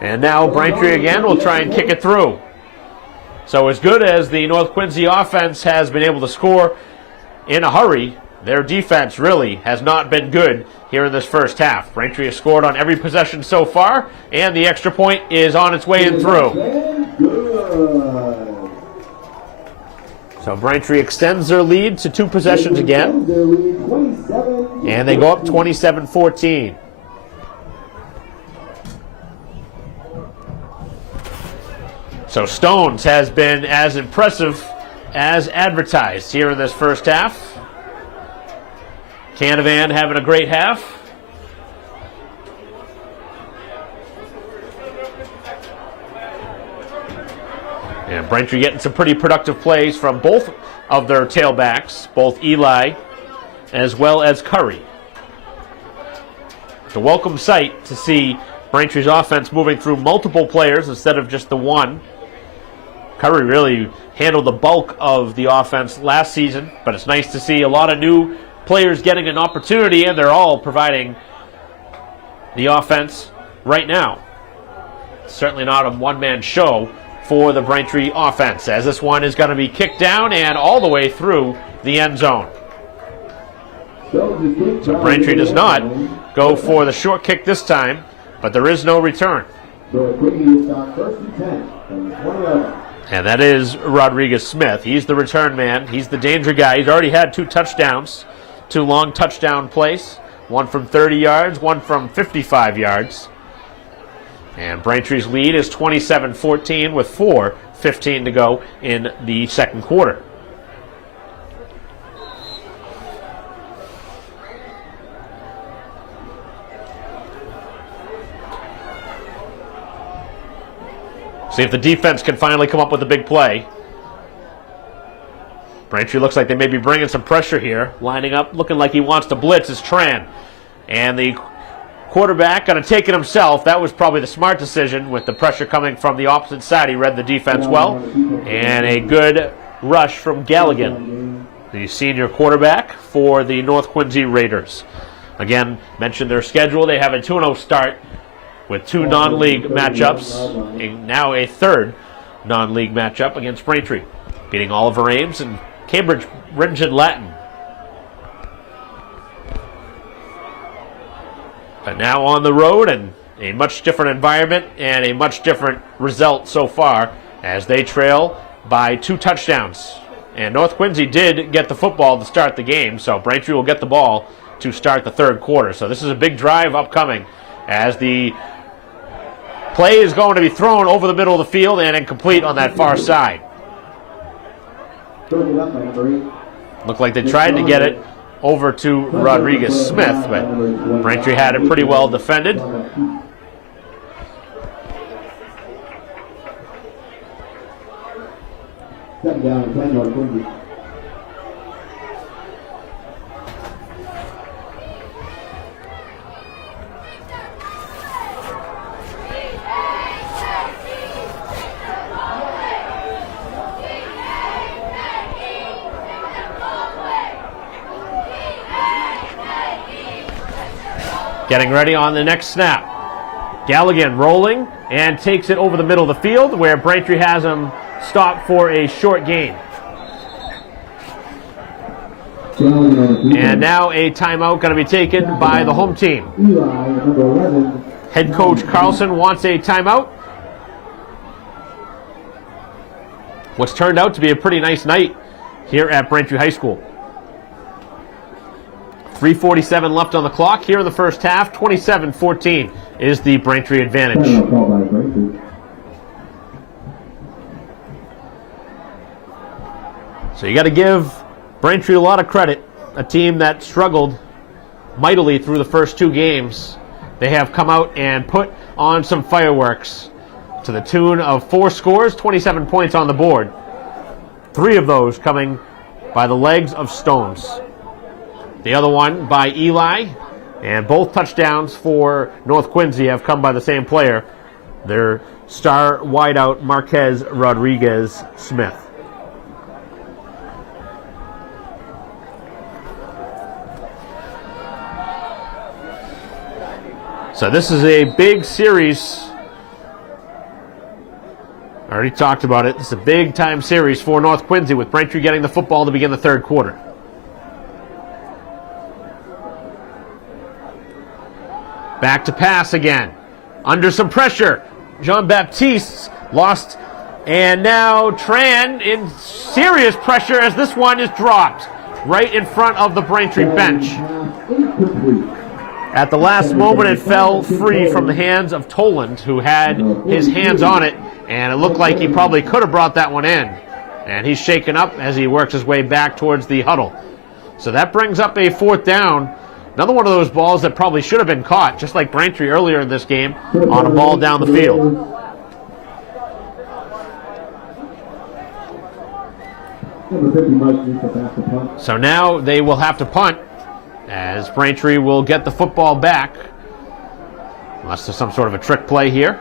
And now Braintree again will try and kick it through. So as good as the North Quincy offense has been able to score in a hurry, their defense really has not been good here in this first half. Braintree has scored on every possession so far, and the extra point is on its way in through. So Braintree extends their lead to 2 possessions again, and they go up 27-14. So Stones has been as impressive as advertised here in this first half. Canavan having a great half. And Braintree getting some pretty productive plays from both of their tailbacks, both Eli as well as Curry. It's a welcome sight to see Braintree's offense moving through multiple players instead of just the one. Curry really handled the bulk of the offense last season, but it's nice to see a lot of new players getting an opportunity, and they're all providing the offense right now. It's certainly not a one-man show for the Braintree offense, as this one is going to be kicked down and all the way through the end zone. So Braintree does not go for the short kick this time, but there is no return. And that is Rodriguez-Smith. He's the return man. He's the danger guy. He's already had 2 touchdowns, 2 long touchdown plays, one from 30 yards, one from 55 yards. And Braintree's lead is 27-14 with 4:15 to go in the second quarter. See if the defense can finally come up with a big play. Braintree looks like they may be bringing some pressure here. Lining up, looking like he wants to blitz is Tran. And the quarterback going to take it himself. That was probably the smart decision with the pressure coming from the opposite side. He read the defense well. And a good rush from Galligan, the senior quarterback for the North Quincy Raiders. Again, mentioned their schedule. They have a 2-0 start with 2 non-league matchups, and now a 3rd non-league matchup against Braintree, beating Oliver Ames and Cambridge Ringen Latin. But now on the road, and a much different environment and a much different result so far, as they trail by 2 touchdowns. And North Quincy did get the football to start the game, so Braintree will get the ball to start the 3rd quarter. So this is a big drive upcoming, as the play is going to be thrown over the middle of the field and incomplete on that far side. Looked like they tried to get it over to Rodriguez-Smith, but Braintree had it pretty well defended. Getting ready on the next snap. Galligan rolling and takes it over the middle of the field, where Braintree has him stopped for a short gain. And now a timeout going to be taken by the home team. Head coach Carlson wants a timeout. What's turned out to be a pretty nice night here at Braintree High School. 3:47 left on the clock here in the first half. 27-14 is the Braintree advantage. So you got to give Braintree a lot of credit. A team that struggled mightily through the first 2 games. They have come out and put on some fireworks to the tune of 4 scores, 27 points on the board. 3 of those coming by the legs of Stones. The other one by Eli, and both touchdowns for North Quincy have come by the same player, their star wideout Marquez Rodriguez-Smith. So this is a big series. I already talked about it. It's a big time series for North Quincy, with Braintree getting the football to begin the 3rd quarter. Back to pass again. Under some pressure. Jean-Baptiste lost. And now Tran in serious pressure, as this one is dropped right in front of the Braintree bench. At the last moment, it fell free from the hands of Toland, who had his hands on it, and it looked like he probably could have brought that one in. And he's shaken up as he works his way back towards the huddle. So that brings up a 4th down. Another one of those balls that probably should have been caught, just like Braintree earlier in this game, on a ball down the field. So now they will have to punt, as Braintree will get the football back, unless there's some sort of a trick play here.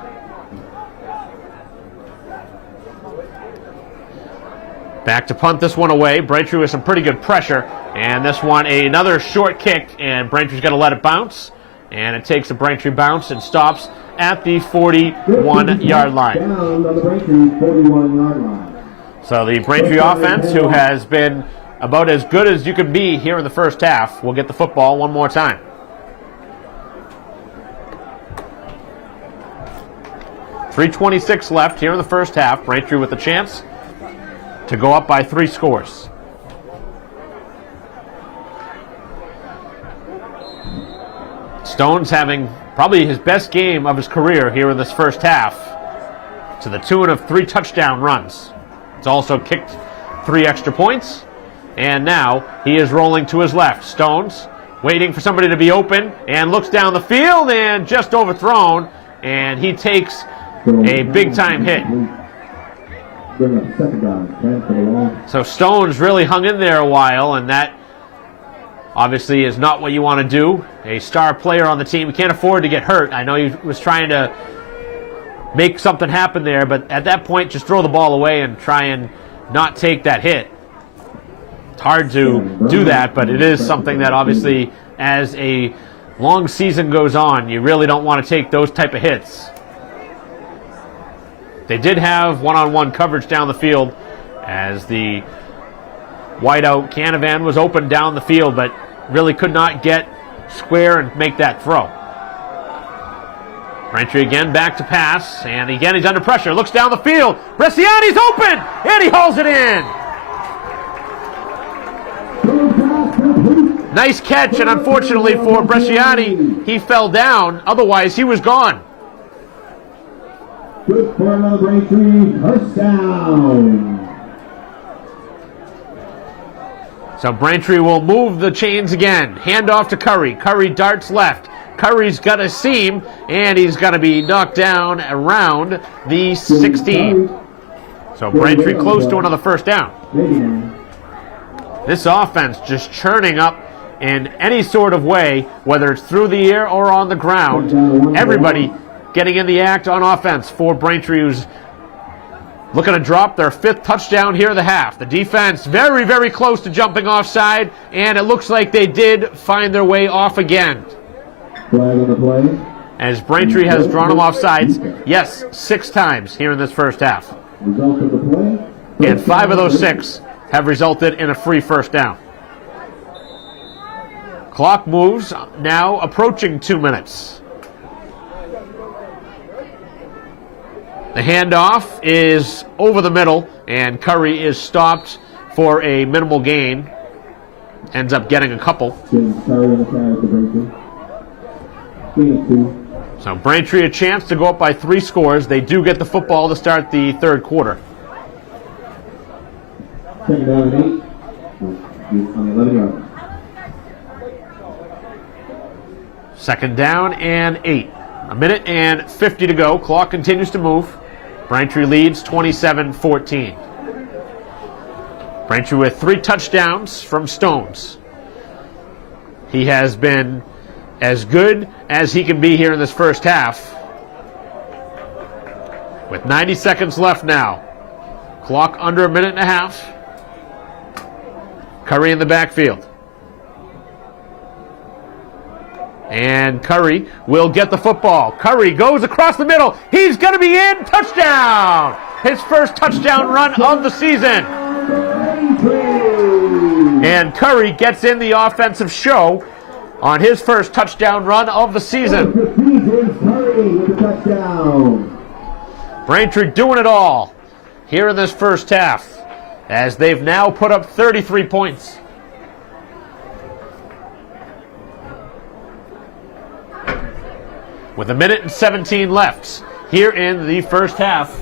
Back to punt this one away. Braintree with some pretty good pressure. And this one, another short kick, and Braintree's going to let it bounce. And it takes a Braintree bounce and stops at the 41-yard line. So the Braintree offense, who has been about as good as you could be here in the first half, will get the football one more time. 3:26 left here in the first half. Braintree with a chance to go up by 3 scores. Stones having probably his best game of his career here in this first half, to the tune of 3 touchdown runs. He's also kicked 3 extra points, and now he is rolling to his left. Stones waiting for somebody to be open and looks down the field and just overthrown, and he takes a big time hit. So Stones really hung in there a while, and that obviously is not what you want to do. A star player on the team, he can't afford to get hurt. I know he was trying to make something happen there, but at that point, just throw the ball away and try and not take that hit. It's hard to do that, but it is something that obviously, as a long season goes on, you really don't want to take those type of hits. They did have one-on-one coverage down the field as the wideout Canavan was open down the field, but really could not get square and make that throw. Braintree again back to pass, and again he's under pressure, looks down the field. Bresciani's open, and he hauls it in. Nice catch, and unfortunately for Bresciani, he fell down. Otherwise, he was gone. Good for another Braintree touchdown. So Braintree will move the chains again. Hand off to Curry. Curry darts left. Curry's got a seam, and he's going to be knocked down around the 16. So Braintree close to another first down. This offense just churning up in any sort of way, whether it's through the air or on the ground. Everybody getting in the act on offense for Braintree, who's looking to drop their 5th touchdown here in the half. The defense very, very close to jumping offside, and it looks like they did find their way off again. Flag on the play. As Braintree has drawn them off sides, yes, 6 times here in this first half. Result of the play. And 5 of those 6 have resulted in a free first down. Clock moves, now approaching 2 minutes. The handoff is over the middle, and Curry is stopped for a minimal gain. Ends up getting a couple. So Braintree a chance to go up by 3 scores. They do get the football to start the 3rd quarter. Second down and 8 on the 11 yard. Second down and 8. 1 minute and 50 to go. Clock continues to move. Braintree leads 27-14. Braintree with 3 touchdowns from Stones. He has been as good as he can be here in this first half. With 90 seconds left now. Clock under 1.5 minutes. Curry in the backfield. And Curry will get the football. Curry goes across the middle. He's going to be in. Touchdown! His first touchdown run of the season. And Curry gets in the offensive show on his first touchdown run of the season. Braintree doing it all here in this first half, as they've now put up 33 points. With 1 minute and 17 left here in the first half.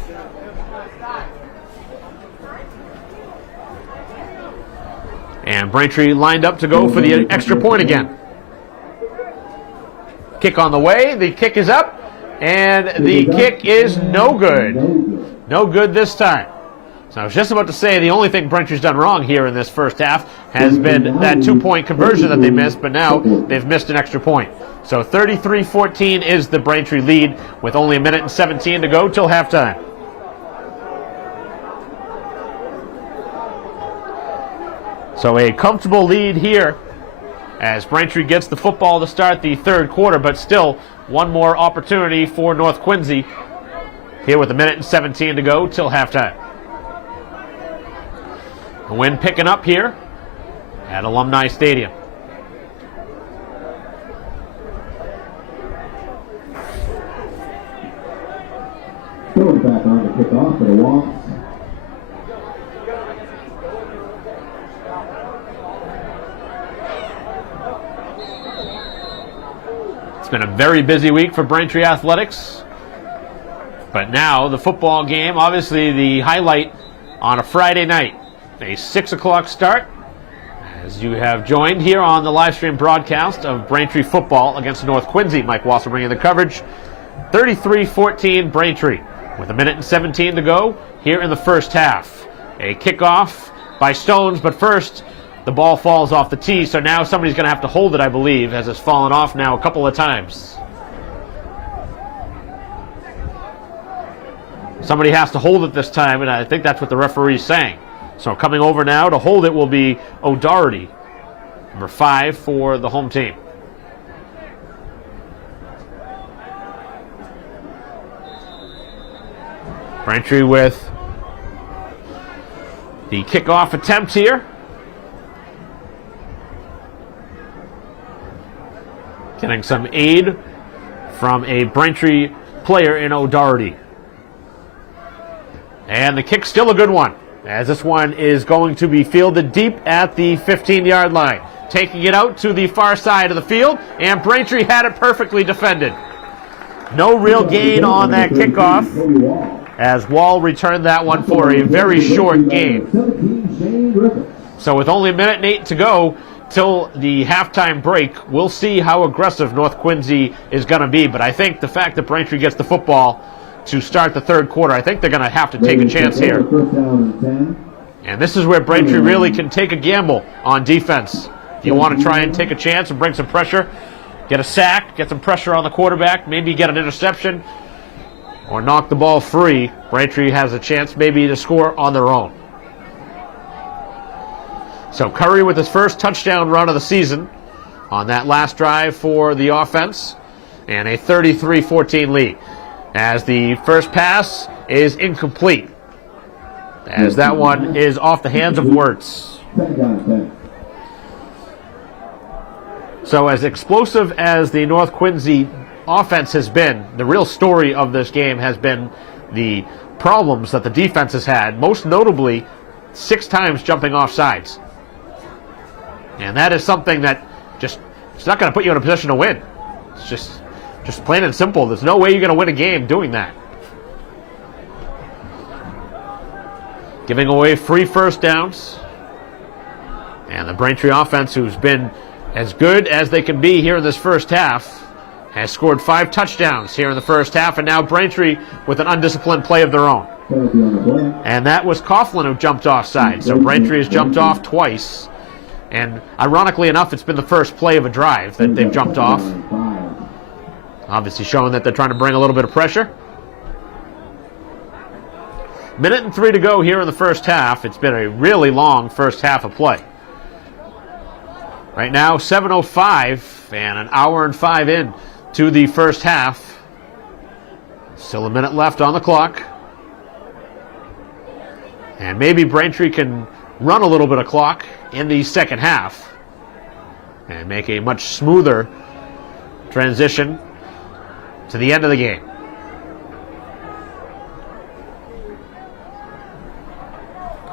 And Braintree lined up to go for the extra point again. Kick on the way. The kick is up. And the kick is no good. No good this time. So I was just about to say the only thing Braintree's done wrong here in this first half has been that 2-point conversion that they missed, but now they've missed an extra point. So 33-14 is the Braintree lead with only 1 minute and 17 to go till halftime. So a comfortable lead here as Braintree gets the football to start the 3rd quarter, but still one more opportunity for North Quincy here with 1 minute and 17 to go till halftime. The wind picking up here at Alumni Stadium. Throwing back on the kickoff for the Wasps. It's been a very busy week for Braintree Athletics. But now the football game, obviously the highlight on a Friday night. A 6 o'clock start, as you have joined here on the live stream broadcast of Braintree football against North Quincy. Mike Wasser bringing the coverage. 33-14 Braintree with 1:17 to go here in the first half. A kickoff by Stones, but first the ball falls off the tee, so now somebody's going to have to hold it, I believe, as it's fallen off now a couple of times. Somebody has to hold it this time, and I think that's what the referee's saying. So coming over now to hold it will be O'Doherty, number 5 for the home team. Braintree with the kickoff attempt here. Getting some aid from a Braintree player in O'Doherty. And the kick's still a good one, as this one is going to be fielded deep at the 15-yard line. Taking it out to the far side of the field, and Braintree had it perfectly defended. No real gain on that kickoff, as Wall returned that one for a very short gain. So with only 1:08 to go till the halftime break, we'll see how aggressive North Quincy is going to be. But I think the fact that Braintree gets the football to start the third quarter, I think they're going to have to take a chance here. And this is where Braintree really can take a gamble on defense. If you want to try and take a chance and bring some pressure, get a sack, get some pressure on the quarterback, maybe get an interception, or knock the ball free, Braintree has a chance maybe to score on their own. So Curry with his first touchdown run of the season on that last drive for the offense, and a 33-14 lead, as the first pass is incomplete, as that one is off the hands of Wirtz. So as explosive as the North Quincy offense has been, the real story of this game has been the problems that the defense has had, most notably 6 times jumping off sides. And that is something that it's not going to put you in a position to win. It's just plain and simple. There's no way you're going to win a game doing that. Giving away free first downs. And the Braintree offense, who's been as good as they can be here in this first half, has scored 5 touchdowns here in the first half, and now Braintree with an undisciplined play of their own. And that was Coughlin who jumped offside. So Braintree has jumped off twice. And ironically enough, it's been the first play of a drive that they've jumped off. Obviously showing that they're trying to bring a little bit of pressure. 1:03 to go here in the first half. It's been a really long first half of play. Right now, 7:05 and an hour and 5 in to the first half. Still a minute left on the clock. And maybe Braintree can run a little bit of clock in the second half and make a much smoother transition to the end of the game.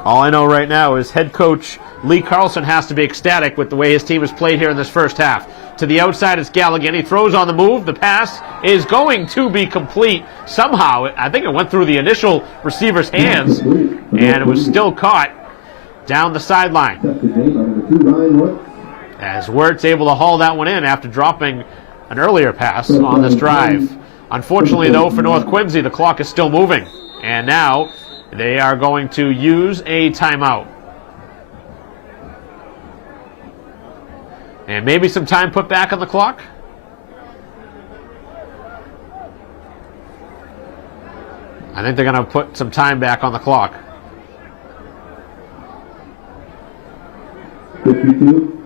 All I know right now is head coach Lee Carlson has to be ecstatic with the way his team has played here in this first half. To the outside is Galligan. He throws on the move. The pass is going to be complete. Somehow, I think it went through the initial receiver's hands, and it was still caught down the sideline, as Wirtz able to haul that one in after dropping an earlier pass on this drive. Unfortunately, though, for North Quincy, the clock is still moving, and now they are going to use a timeout. And maybe some time put back on the clock. I think they're going to put some time back on the clock. 52.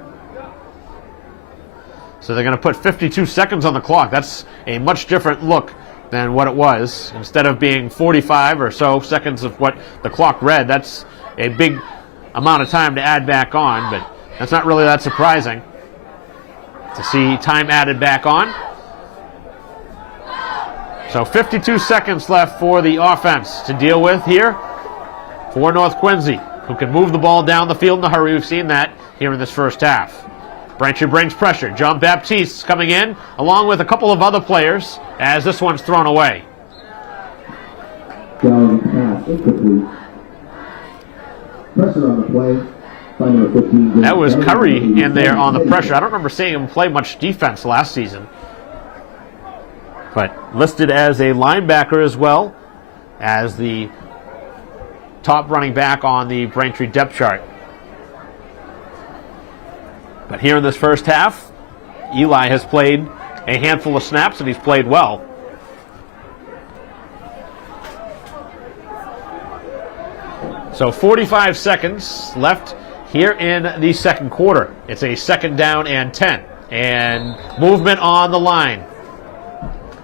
So they're going to put 52 seconds on the clock. That's a much different look than what it was. Instead of being 45 or so seconds of what the clock read, that's a big amount of time to add back on, but that's not really that surprising to see time added back on. So 52 seconds left for the offense to deal with here for North Quincy, who can move the ball down the field in a hurry. We've seen that here in this first half. Braintree brings pressure. John Baptiste coming in, along with a couple of other players, as this one's thrown away. Pressure on the play. Number 15, that was Curry in there on the pressure. I don't remember seeing him play much defense last season, but listed as a linebacker as well as the top running back on the Braintree depth chart. But here in this first half, Eli has played a handful of snaps and he's played well. So 45 seconds left here in the second quarter. It's a second down and 10. And movement on the line.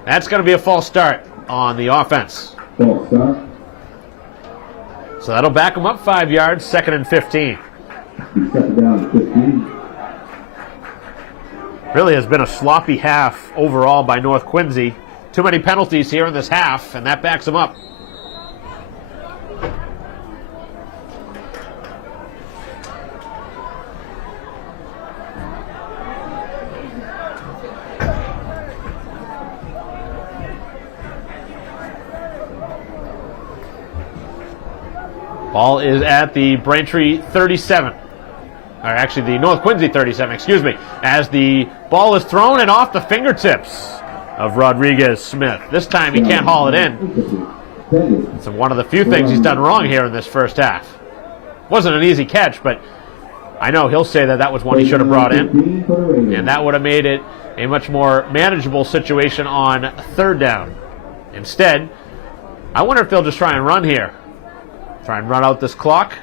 That's going to be a false start on the offense. False start. So that'll back them up 5 yards, second and 15. Second down, 15. Really has been a sloppy half overall by North Quincy. Too many penalties here in this half, and that backs them up. Ball is at the Braintree 37. Or actually the North Quincy 37, excuse me. As the ball is thrown and off the fingertips of Rodriguez Smith. This time he can't haul it in. It's one of the few things he's done wrong here in this first half. Wasn't an easy catch, but I know he'll say that that was one he should have brought in. And that would have made it a much more manageable situation on third down. Instead, I wonder if they'll just try and run here. Try and run out this clock.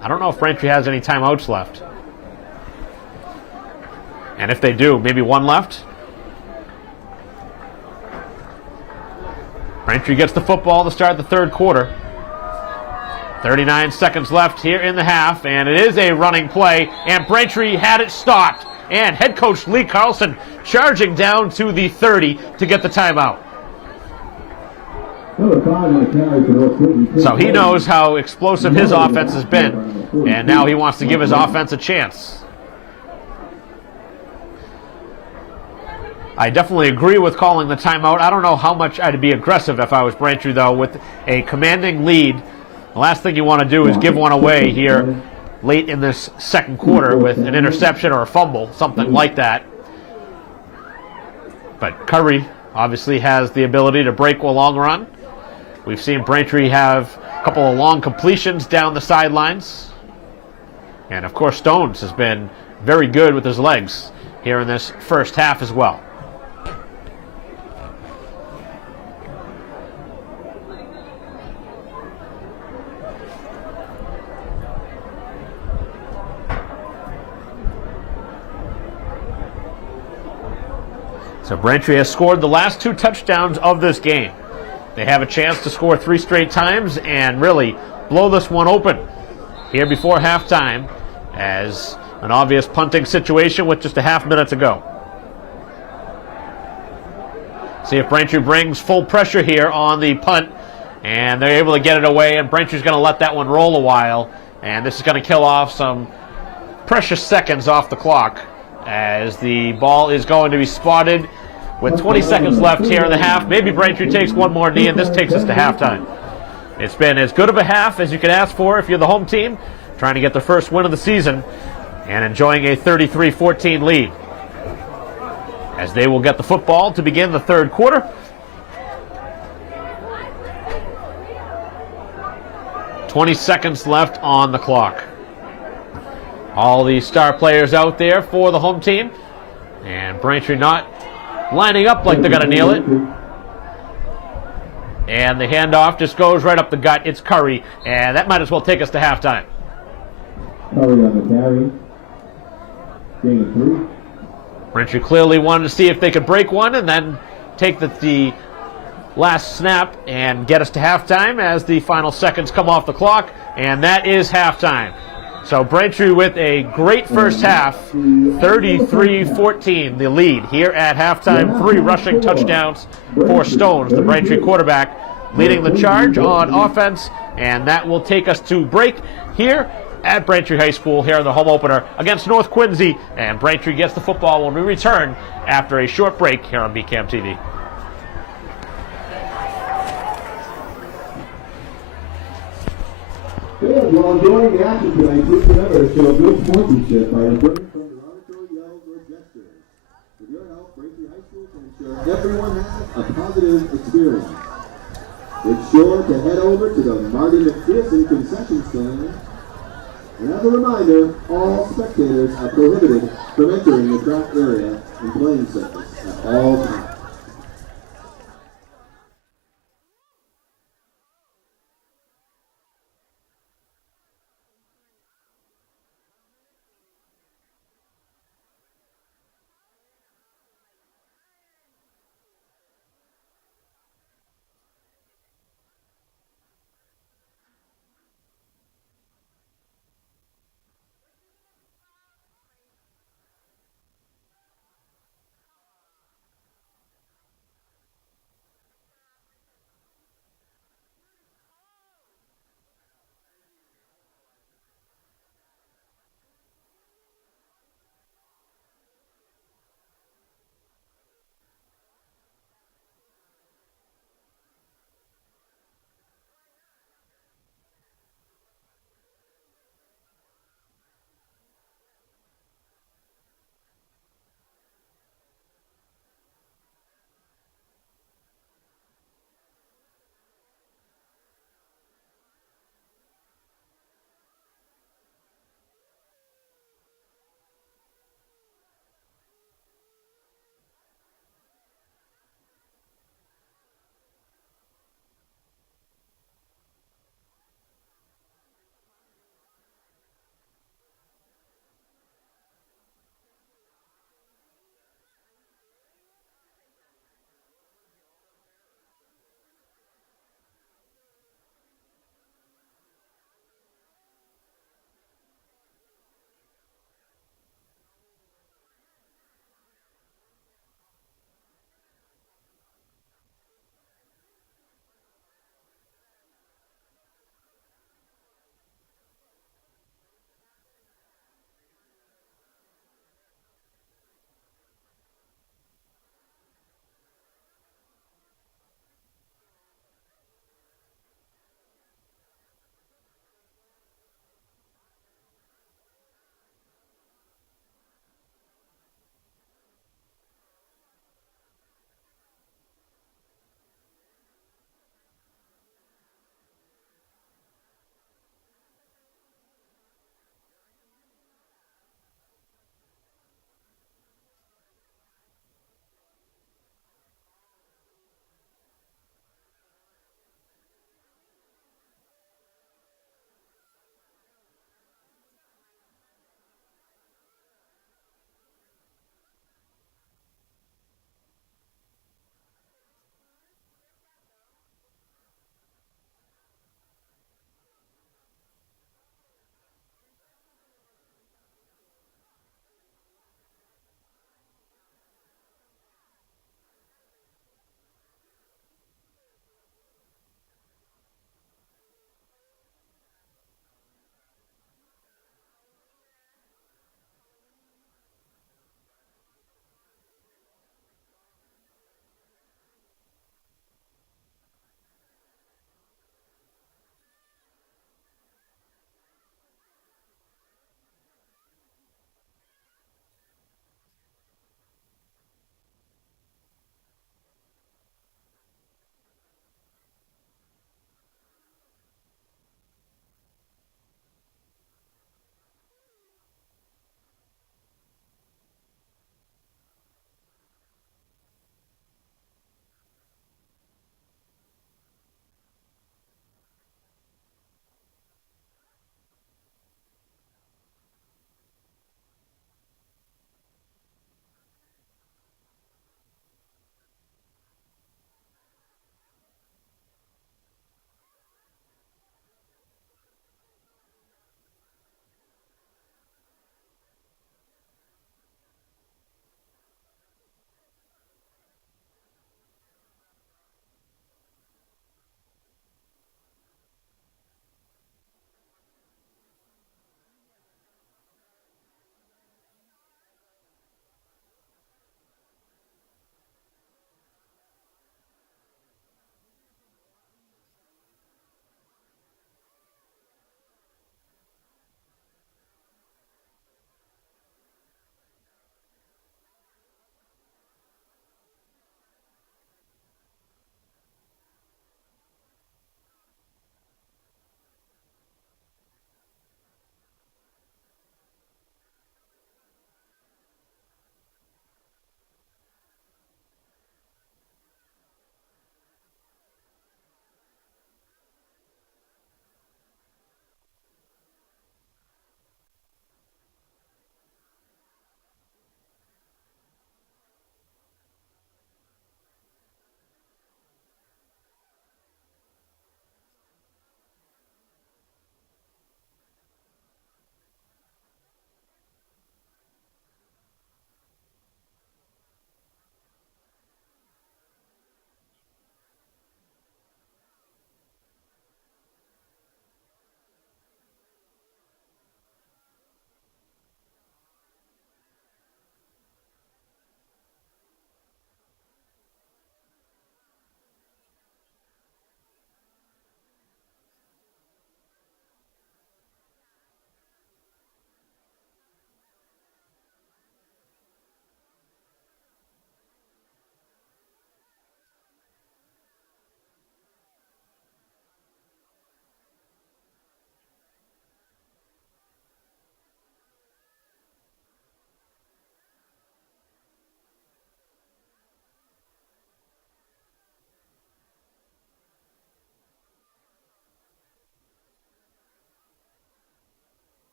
I don't know if Braintree has any timeouts left. And if they do, maybe one left. Braintree gets the football to start the third quarter. 39 seconds left here in the half, and it is a running play, and Braintree had it stopped. And head coach Lee Carlson charging down to the 30 to get the timeout. So he knows how explosive his offense has been, and now he wants to give his offense a chance. I definitely agree with calling the timeout. I don't know how much I'd be aggressive if I was Braintree, though, with a commanding lead. The last thing you want to do is give one away here late in this second quarter with an interception or a fumble, something like that. But Curry obviously has the ability to break a long run. We've seen Braintree have a couple of long completions down the sidelines. And, of course, Stones has been very good with his legs here in this first half as well. So Braintree has scored the last two touchdowns of this game. They have a chance to score 3 straight times and really blow this one open here before halftime as an obvious punting situation with just a half minute to go. See if Braintree brings full pressure here on the punt, and they're able to get it away, and Braintree's going to let that one roll a while, and this is going to kill off some precious seconds off the clock as the ball is going to be spotted with 20 seconds left here in the half. Maybe Braintree takes one more knee, and this takes us to halftime. It's been as good of a half as you can ask for if you're the home team, trying to get their first win of the season and enjoying a 33-14 lead. As they will get the football to begin the third quarter. "20 seconds left on the clock. All the star players out there for the home team, and Braintree not lining up like they're going to kneel it. And the handoff just goes right up the gut. It's Curry, and that might as well take us to halftime. Curry on the carry. Gain of 3. Braintree clearly wanted to see if they could break one and then take the last snap and get us to halftime as the final seconds come off the clock, and that is halftime. So Braintree with a great first half, 33-14, the lead here at halftime. 3 rushing touchdowns for Stones, the Braintree quarterback, leading the charge on offense, and that will take us to break here at Braintree High School here in the home opener against North Quincy, and Braintree gets the football when we return after a short break here on BCAM TV. Fans, while enjoying the action tonight, please remember to show good sportsmanship by refraining from derogatory yells or gestures. With your help, Braintree High School can ensure everyone has a positive experience. Make sure to head over to the Marty McPherson concession stand. And as a reminder, all spectators are prohibited from entering the track area and playing surface at all times.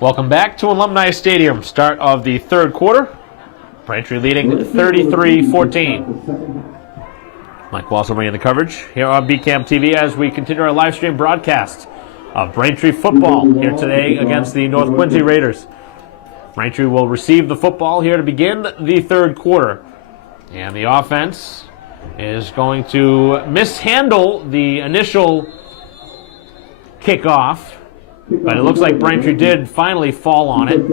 Welcome back to Alumni Stadium. Start of the third quarter. Braintree leading 33-14. Mike Walser bringing the coverage here on BCAM TV as we continue our live stream broadcast of Braintree football here today against the North Quincy Raiders. Braintree will receive the football here to begin the third quarter. And the offense is going to mishandle the initial kickoff. But it looks like Braintree did finally fall on it.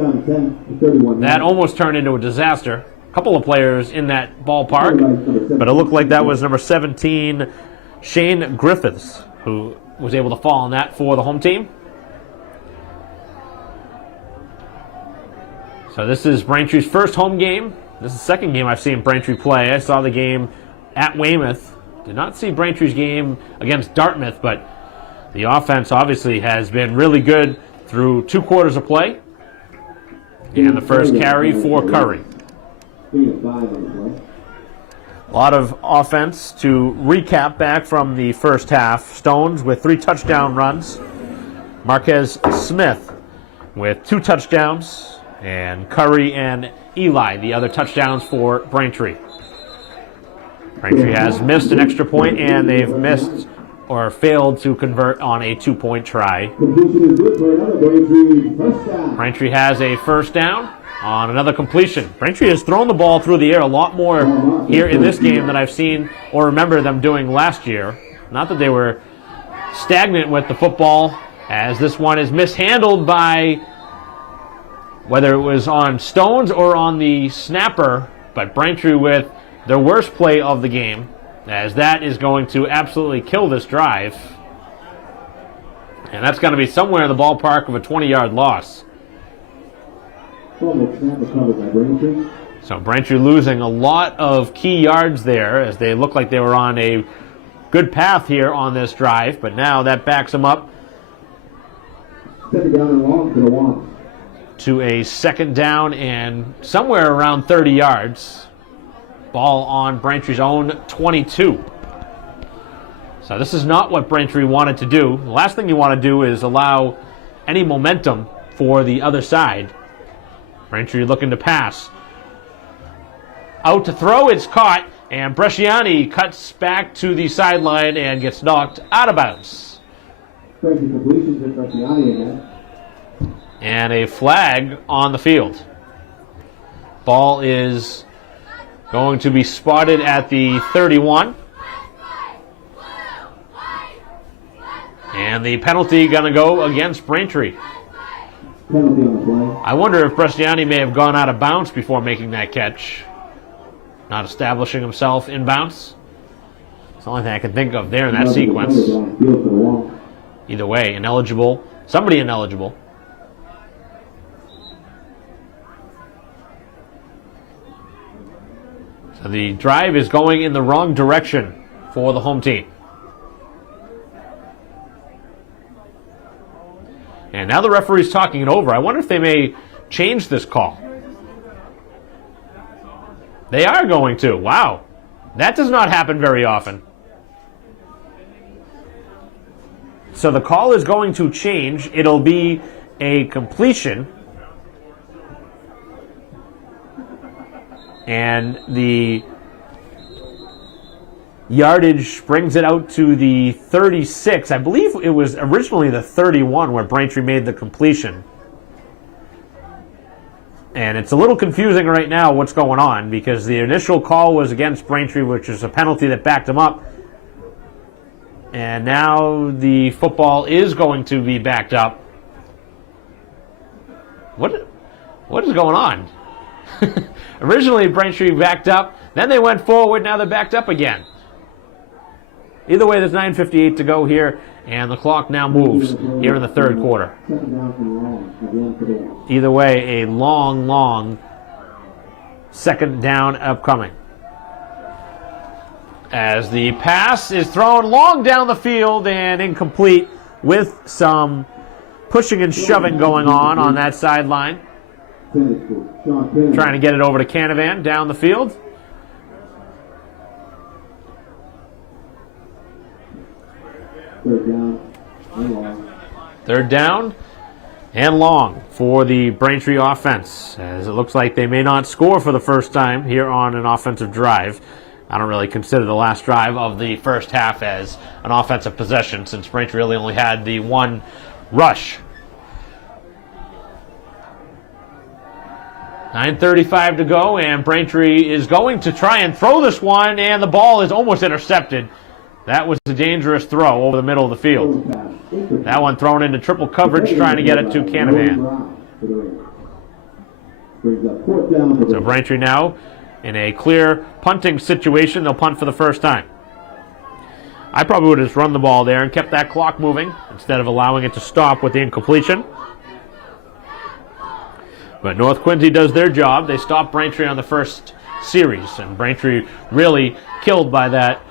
That almost turned into a disaster. A couple of players in that ballpark, but it looked like that was number 17, Shane Griffiths, who was able to fall on that for the home team. So this is Braintree's first home game. This is the second game I've seen Braintree play. I saw the game at Weymouth. Did not see Braintree's game against Dartmouth, but the offense obviously has been really good through 2 quarters of play. And the first carry for Curry. A lot of offense to recap back from the first half. Stones with 3 touchdown runs. Marquez Smith with 2 touchdowns. And Curry and Eli, the other touchdowns for Braintree. Braintree has missed an extra point, and they've missed or failed to convert on a 2-point try. Braintree has a first down on another completion. Braintree has thrown the ball through the air a lot more here in this game than I've seen or remember them doing last year. Not that they were stagnant with the football, as this one is mishandled by, whether it was on Stones or on the snapper, but Braintree with their worst play of the game, as that is going to absolutely kill this drive. And that's going to be somewhere in the ballpark of a 20-yard loss. So Braintree losing a lot of key yards there, as they look like they were on a good path here on this drive, but now that backs them up to a second down and somewhere around 30 yards. Ball on Braintree's own 22. So this is not what Braintree wanted to do. The last thing you want to do is allow any momentum for the other side. Braintree looking to pass. Out to throw, it's caught, and Bresciani cuts back to the sideline and gets knocked out of bounds. And a flag on the field. Ball is going to be spotted at the 31. And the penalty going to go against Braintree. I wonder if Bresciani may have gone out of bounds before making that catch. Not establishing himself in bounds. It's the only thing I can think of there in that sequence. Either way, ineligible. Somebody ineligible. So the drive is going in the wrong direction for the home team. And now the referee's talking it over. I wonder if they may change this call. They are going to. Wow. That does not happen very often. So the call is going to change. It'll be a completion. And the yardage brings it out to the 36. I believe it was originally the 31 where Braintree made the completion. And it's a little confusing right now what's going on, because the initial call was against Braintree, which is a penalty that backed them up. And now the football is going to be backed up. What is going on? Originally, Braintree backed up, then they went forward, now they're backed up again. Either way, there's 9:58 to go here, and the clock now moves here in the third quarter. Either way, a long second down upcoming. As the pass is thrown long down the field and incomplete, with some pushing and shoving going on that sideline. Trying to get it over to Canavan down the field. Third down. Third down. And long for the Braintree offense, as it looks like they may not score for the first time here on an offensive drive. I don't really consider the last drive of the first half as an offensive possession, since Braintree really only had the one rush. 9:35 to go, and Braintree is going to try and throw this one, and the ball is almost intercepted. That was a dangerous throw over the middle of the field. That one thrown into triple coverage, trying to get it to Canavan. So Braintree now in a clear punting situation. They'll punt for the first time. I probably would have just run the ball there and kept that clock moving instead of allowing it to stop with the incompletion. But North Quincy does their job. They stopped Braintree on the first series, and Braintree really killed by that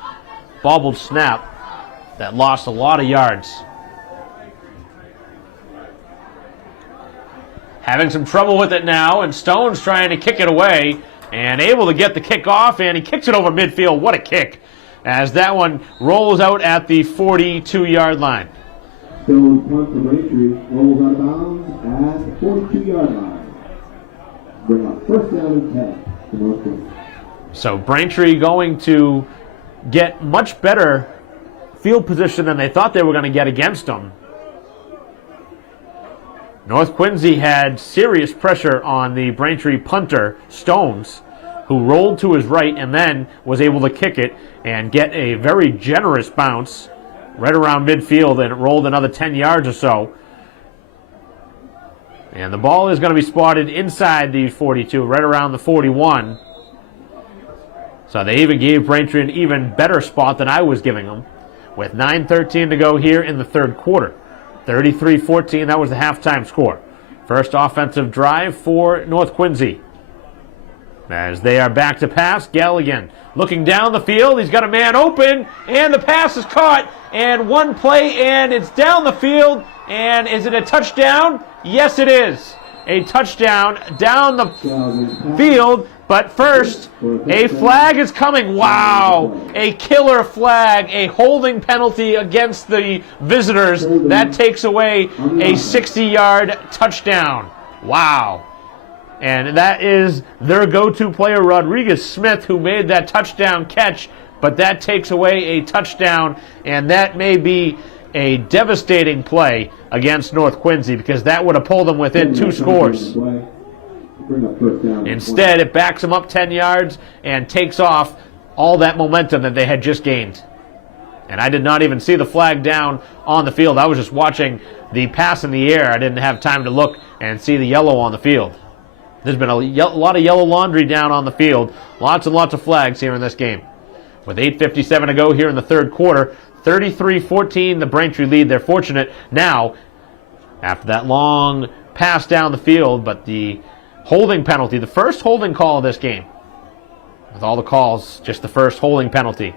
bobbled snap that lost a lot of yards. Having some trouble with it now, and Stone's trying to kick it away and able to get the kick off, and he kicks it over midfield. What a kick, as that one rolls out at the 42-yard line. Stone punt to Braintree, rolls out of bounds at the 42-yard line. Bring up first down and 10 to North Quincy. So Braintree going to get much better field position than they thought they were going to get against them. North Quincy had serious pressure on the Braintree punter, Stones, who rolled to his right and then was able to kick it and get a very generous bounce right around midfield, and it rolled another 10 yards or so. And the ball is going to be spotted inside the 42, right around the 41. So they even gave Braintree an even better spot than I was giving them, with 9:13 to go here in the third quarter. 33-14, that was the halftime score. First offensive drive for North Quincy. As they are back to pass, Galligan looking down the field. He's got a man open, and the pass is caught. And one play, and it's down the field. And is it a touchdown? Yes, it is. A touchdown down the field. But first, a flag is coming. Wow. A killer flag. A holding penalty against the visitors. That takes away a 60-yard touchdown. Wow. And that is their go-to player, Rodriguez Smith, who made that touchdown catch. But that takes away a touchdown, and that may be a devastating play against North Quincy, because that would have pulled them within 2 scores. Instead, it backs them up 10 yards and takes off all that momentum that they had just gained. And I did not even see the flag down on the field. I was just watching the pass in the air. I didn't have time to look and see the yellow on the field. There's been a lot of yellow laundry down on the field. Lots and lots of flags here in this game. With 8:57 to go here in the third quarter, 33-14, the Braintree lead. They're fortunate now after that long pass down the field, but the holding penalty, the first holding call of this game. With all the calls, just the first holding penalty.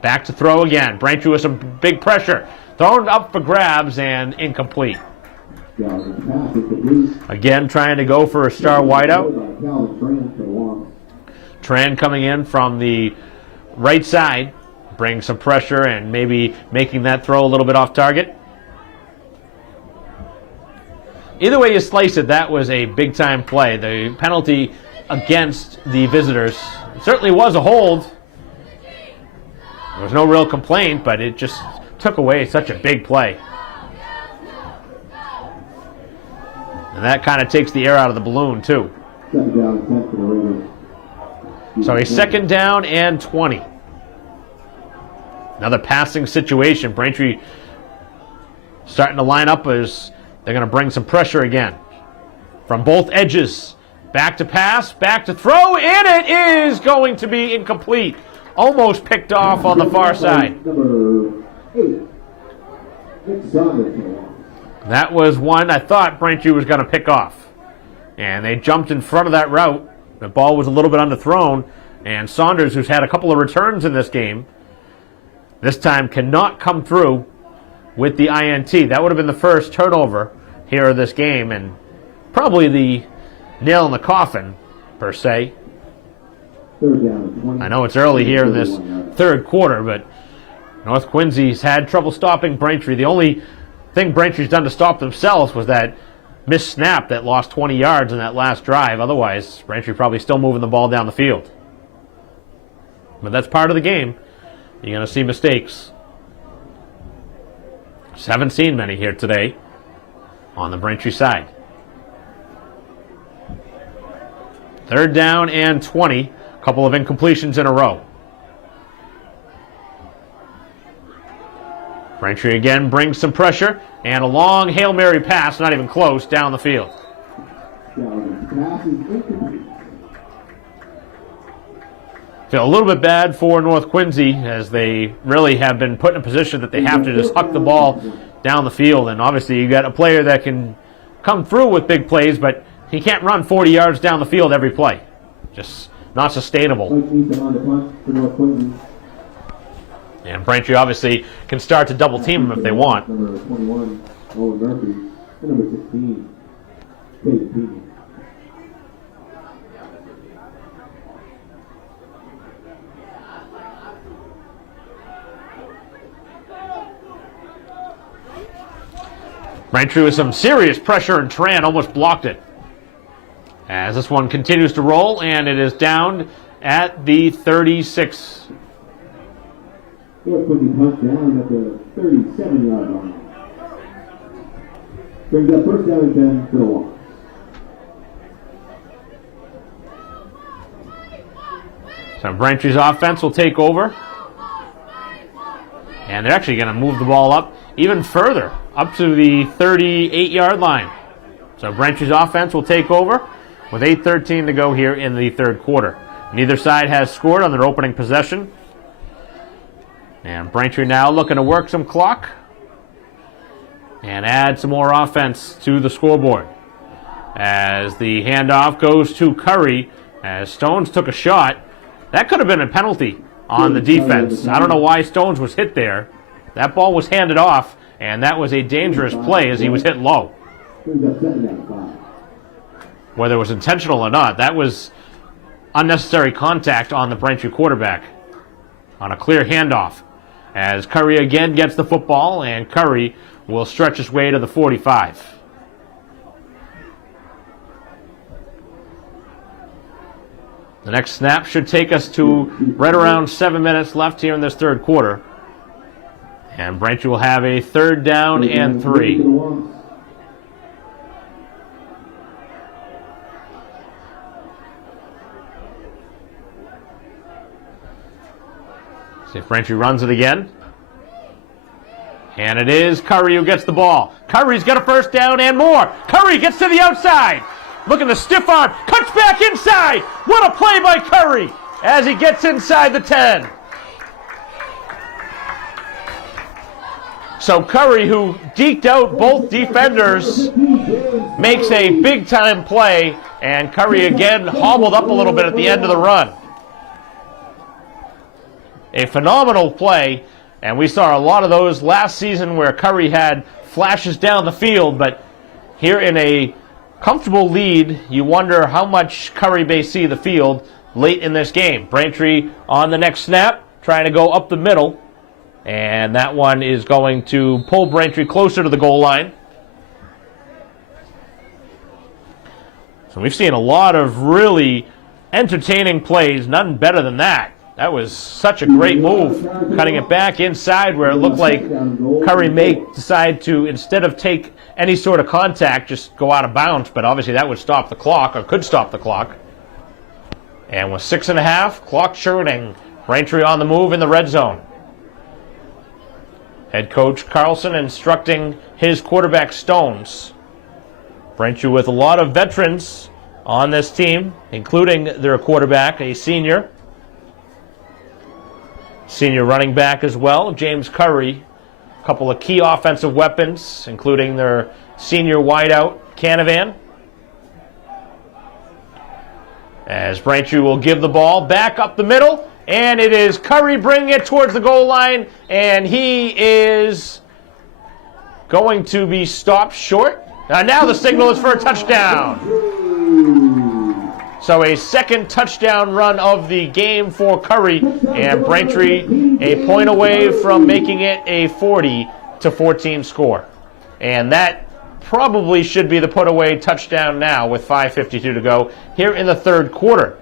Back to throw again. Braintree with some big pressure. Thrown up for grabs and incomplete. Again, trying to go for a star wideout. Tran coming in from the right side, bring some pressure and maybe making that throw a little bit off target. Either way you slice it, that was a big-time play. The penalty against the visitors certainly was a hold. There was no real complaint, but it just took away such a big play. And that kind of takes the air out of the balloon, too. So a second down and 20. Another passing situation. Braintree starting to line up as they're going to bring some pressure again. From both edges. Back to pass, back to throw, and it is going to be incomplete. Almost picked off on the far side. That was one I thought Braintree was going to pick off. And they jumped in front of that route. The ball was a little bit underthrown. And Saunders, who's had a couple of returns in this game, this time cannot come through with the INT. That would have been the first turnover here of this game, and probably the nail in the coffin, per se. I know it's early here in this third quarter, but North Quincy's had trouble stopping Braintree. The only thing Braintree's done to stop themselves was that missed snap that lost 20 yards in that last drive. Otherwise, Braintree probably still moving the ball down the field. But that's part of the game. You're going to see mistakes. Just haven't seen many here today on the Braintree side. 3rd down and 20. A couple of incompletions in a row. Braintree again brings some pressure, and a long Hail Mary pass, not even close, down the field. Feel a little bit bad for North Quincy, as they really have been put in a position that they have to just huck the ball down the field. And obviously you got a player that can come through with big plays, but he can't run 40 yards down the field every play. Just not sustainable. And Braintree obviously can start to double team him if they want. Number 21, Owen Murphy, and number 16, David Peavy. Braintree with some serious pressure, and Tran almost blocked it. As this one continues to roll, and it is down at the 36. North Quincy touchdown at the 37-yard line. Brings up 1st down and 10 for the Wasps. So Braintree's offense will take over. And they're actually going to move the ball up even further, up to the 38-yard line. So Braintree's offense will take over with 8:13 to go here in the 3rd quarter. Neither side has scored on their opening possession. And Braintree now looking to work some clock and add some more offense to the scoreboard. As the handoff goes to Curry, as Stones took a shot. That could have been a penalty on the defense. I don't know why Stones was hit there. That ball was handed off, and that was a dangerous play as he was hit low. Whether it was intentional or not, that was unnecessary contact on the Braintree quarterback on a clear handoff. As Curry again gets the football, and Curry will stretch his way to the 45. The next snap should take us to right around 7 minutes left here in this 3rd quarter. And Braintree will have a 3rd down and 3. See if Braintree runs it again. And it is Curry who gets the ball. Curry's got a 1st down and more. Curry gets to the outside. Look at the stiff arm. Cuts back inside. What a play by Curry as he gets inside the 10. So Curry, who deked out both defenders, makes a big-time play. And Curry again hobbled up a little bit at the end of the run. A phenomenal play. And we saw a lot of those last season where Curry had flashes down the field. But here in a comfortable lead, you wonder how much Curry may see the field late in this game. Braintree on the next snap, trying to go up the middle. And that one is going to pull Braintree closer to the goal line. So we've seen a lot of really entertaining plays, none better than that. That was such a great move, cutting it back inside where it looked like Curry may decide to, instead of take any sort of contact, just go out of bounds. But obviously that would stop the clock, or could stop the clock. And with 6.5, clock churning, Braintree on the move in the red zone. Head coach Carlson instructing his quarterback Stones. Braintree with a lot of veterans on this team, including their quarterback, a senior. Senior running back as well, James Curry. A couple of key offensive weapons, including their senior wideout, Canavan. As Braintree will give the ball back up the middle. And it is Curry bringing it towards the goal line. And he is going to be stopped short. Now the signal is for a touchdown. So a 2nd touchdown run of the game for Curry. And Braintree a point away from making it a 40-14 score. And that probably should be the put-away touchdown now with 5:52 to go here in the third quarter.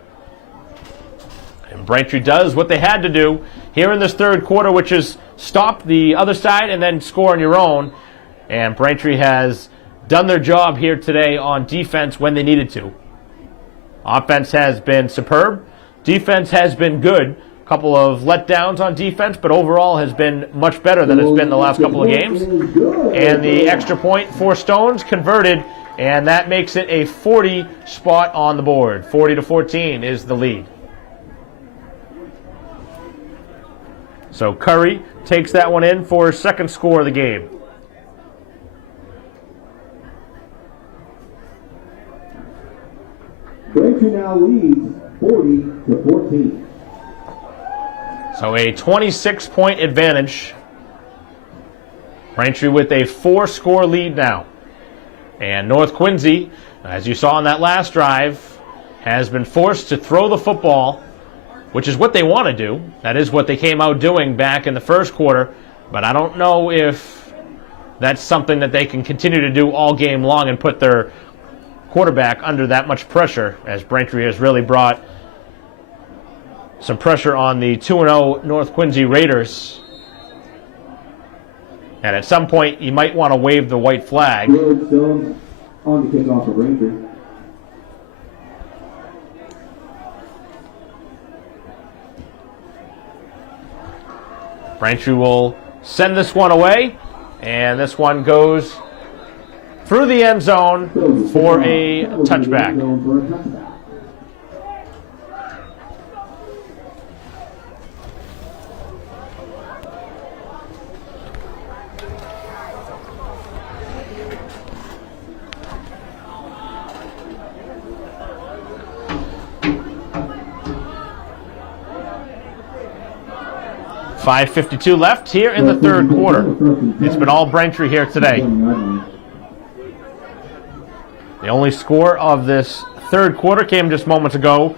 And Braintree does what they had to do here in this third quarter, which is stop the other side and then score on your own. And Braintree has done their job here today on defense when they needed to. Offense has been superb. Defense has been good. A couple of letdowns on defense, but overall has been much better than it's been the last couple of games. And the extra point for Stones converted, and that makes it a 40 spot on the board. 40-14 is the lead. So Curry takes that one in for his second score of the game. Braintree now leads 40-14. So a 26-point advantage. Braintree with a 4-score lead now. And North Quincy, as you saw on that last drive, has been forced to throw the football, which is what they want to do. That is what they came out doing back in the first quarter. But I don't know if that's something that they can continue to do all game long and put their quarterback under that much pressure, as Braintree has really brought some pressure on the 2-0 North Quincy Raiders. And at some point, you might want to wave the white flag. Stones on the kickoff for Braintree. Braintree will send this one away, and this one goes through the end zone for a touchback. 5:52 left here in the third quarter. It's been all Braintree here today. The only score of this third quarter came just moments ago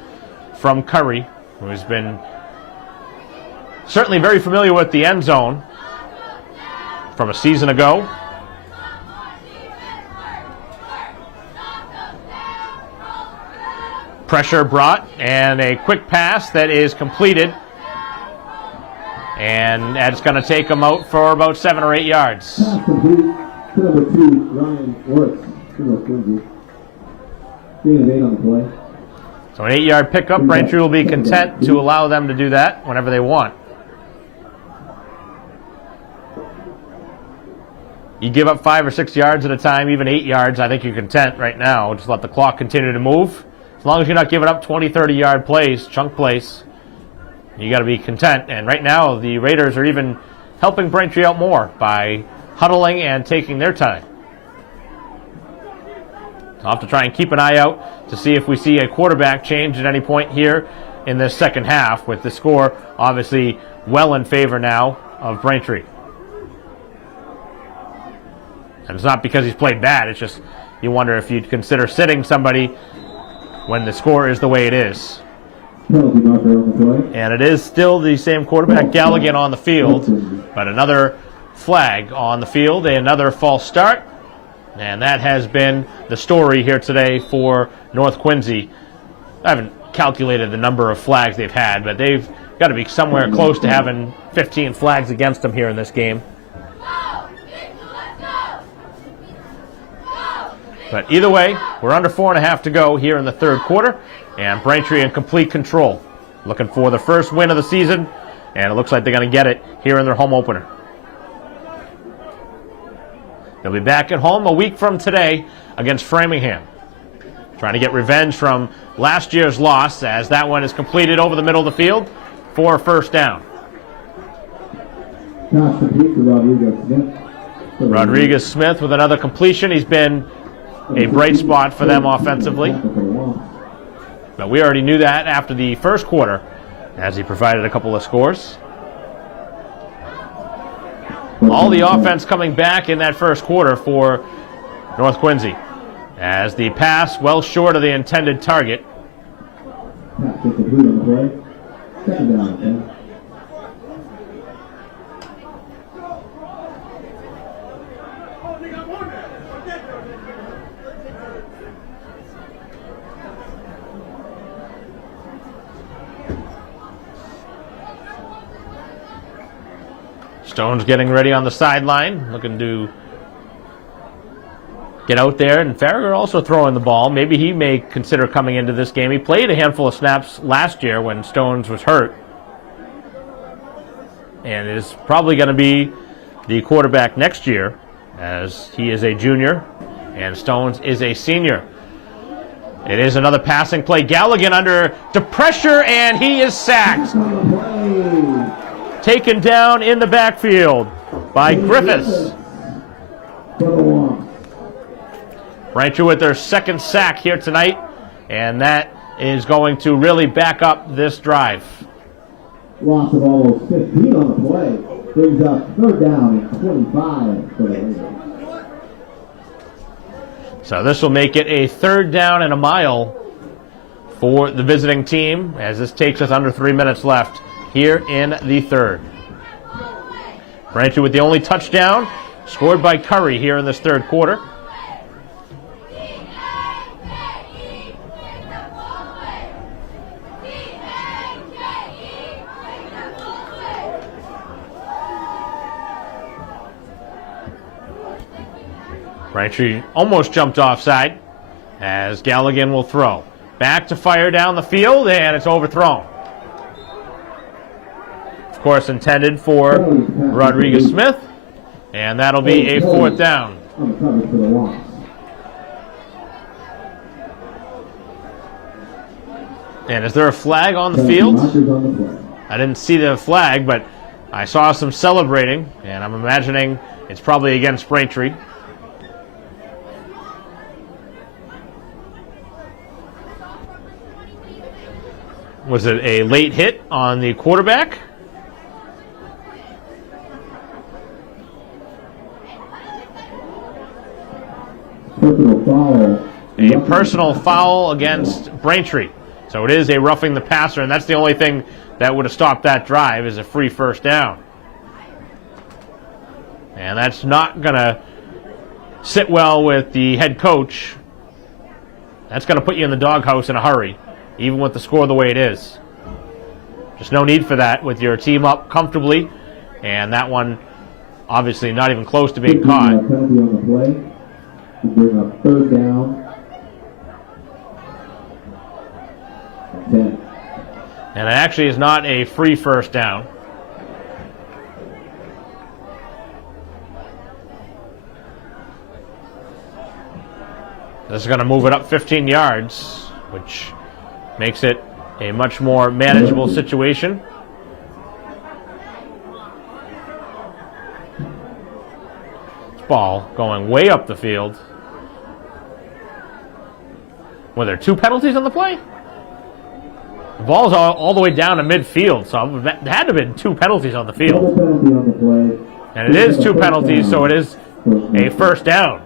from Curry, who has been certainly very familiar with the end zone from a season ago. Pressure brought, and a quick pass that is completed. And that's going to take him out for about 7 or 8 yards. Pass complete to number 2, Ryan Works, North Quincy. Being an 8 on the play. So an 8-yard pickup. Braintree will be content to allow them to do that whenever they want. You give up 5 or 6 yards at a time, even 8 yards, I think you're content right now. Just let the clock continue to move. As long as you're not giving up 20, 30-yard plays, chunk plays, you got to be content. And right now, the Raiders are even helping Braintree out more by huddling and taking their time. I'll have to try and keep an eye out to see if we see a quarterback change at any point here in this second half, with the score obviously well in favor now of Braintree. And it's not because he's played bad, it's just you wonder if you'd consider sitting somebody when the score is the way it is. And it is still the same quarterback, Galligan, on the field, but another flag on the field, another false start, and that has been the story here today for North Quincy. I haven't calculated the number of flags they've had, but they've got to be somewhere close to having 15 flags against them here in this game. But either way, we're under 4.5 to go here in the third quarter, and Braintree in complete control. Looking for the first win of the season, and it looks like they're going to get it here in their home opener. They'll be back at home a week from today against Framingham, trying to get revenge from last year's loss, as that one is completed over the middle of the field for a first down. Rodriguez Smith with another completion. He's been a bright spot for them offensively. But we already knew that after the first quarter, as he provided a couple of scores. All the offense coming back in that first quarter for North Quincy, as the pass well short of the intended target. Stone's getting ready on the sideline, looking to get out there, and Farragher also throwing the ball. Maybe he may consider coming into this game. He played a handful of snaps last year when Stones was hurt, and is probably going to be the quarterback next year, as he is a junior and Stones is a senior. It is another passing play. Galligan under to pressure, and he is sacked. Taken down in the backfield by Griffiths. Braintree with their second sack here tonight, and that is going to really back up this drive. Loss of almost 15 on the play. Brings up third down and 25 for the Raiders. So this will make it a third down and a mile for the visiting team, as this takes us under 3 minutes left here in the third. Braintree with the only touchdown scored by Curry here in this third quarter. Braintree almost jumped offside as Galligan will throw. Back to fire down the field, and it's overthrown. Of course, intended for Rodriguez-Smith, and that'll be a fourth down. And is there a flag on the field? I didn't see the flag, but I saw some celebrating, and I'm imagining it's probably against Braintree. Was it a late hit on the quarterback? Personal foul. A personal foul against Braintree. So it is a roughing the passer, and that's the only thing that would have stopped that drive, is a free first down. And that's not going to sit well with the head coach. That's going to put you in the doghouse in a hurry, even with the score the way it is. Just no need for that with your team up comfortably, and that one obviously not even close to being caught. Penalty on the play to bring up third down. 10. And it actually is not a free first down. This is going to move it up 15 yards, which makes it a much more manageable situation. This ball going way up the field. Were there two penalties on the play? The ball's all the way down to midfield, so there had to have been two penalties on the field. And it is two penalties, so it is a first down.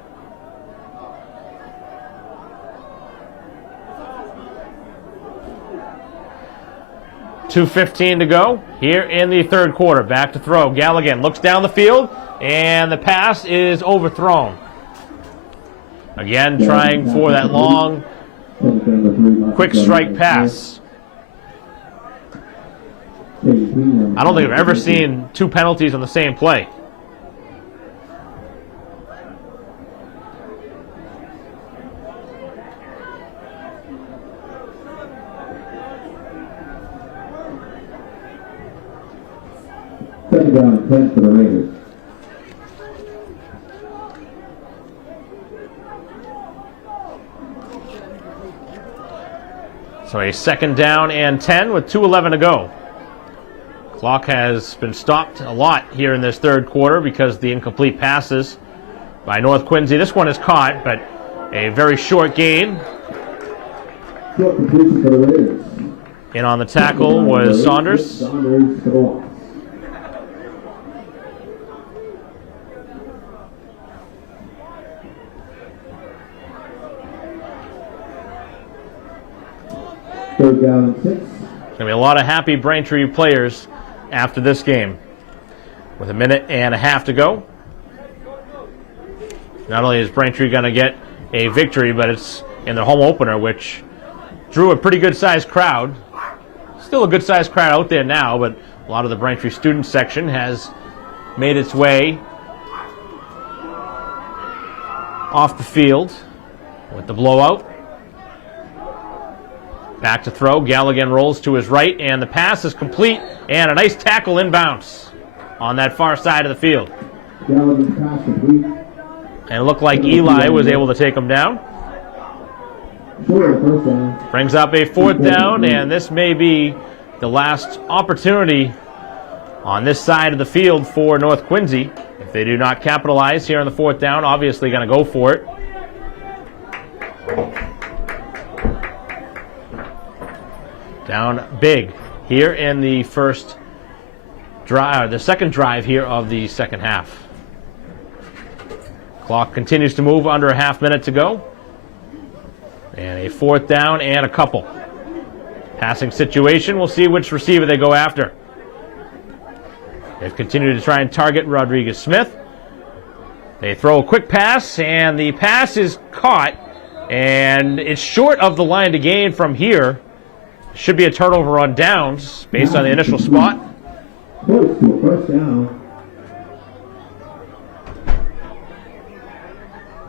.2:15 to go here in the third quarter. Back to throw. Galligan looks down the field, and the pass is overthrown. Again, trying for that long, quick strike pass. I don't think I've ever seen two penalties on the same play. Second down and 10 for the Raiders. So a second down and 10 with 2:11 to go. Clock has been stopped a lot here in this third quarter because of the incomplete passes by North Quincy. This one is caught, but a very short gain. Short completion for the Raiders. In on the tackle was Saunders. Saunders for the loss. Third down and 6. There's going to be a lot of happy Braintree players after this game. With a minute and a half to go. Not only is Braintree going to get a victory, but it's in their home opener, which drew a pretty good-sized crowd. Still a good-sized crowd out there now, but a lot of the Braintree student section has made its way off the field with the blowout. Back to throw. Galligan rolls to his right, and the pass is complete, and a nice tackle inbounds on that far side of the field. Galligan's pass complete. And it looked like Eli was able to take him down. First down. Brings up a 4th down, and this may be the last opportunity on this side of the field for North Quincy. If they do not capitalize here on the 4th down, obviously going to go for it. Down big here in the first drive, the second drive here of the second half. Clock continues to move, under a half minute to go. And a 4th down and a couple. Passing situation, we'll see which receiver they go after. They've continued to try and target Rodriguez-Smith. They throw a quick pass, and the pass is caught, and it's short of the line to gain from here. Should be a turnover on downs based on the initial spot. First down.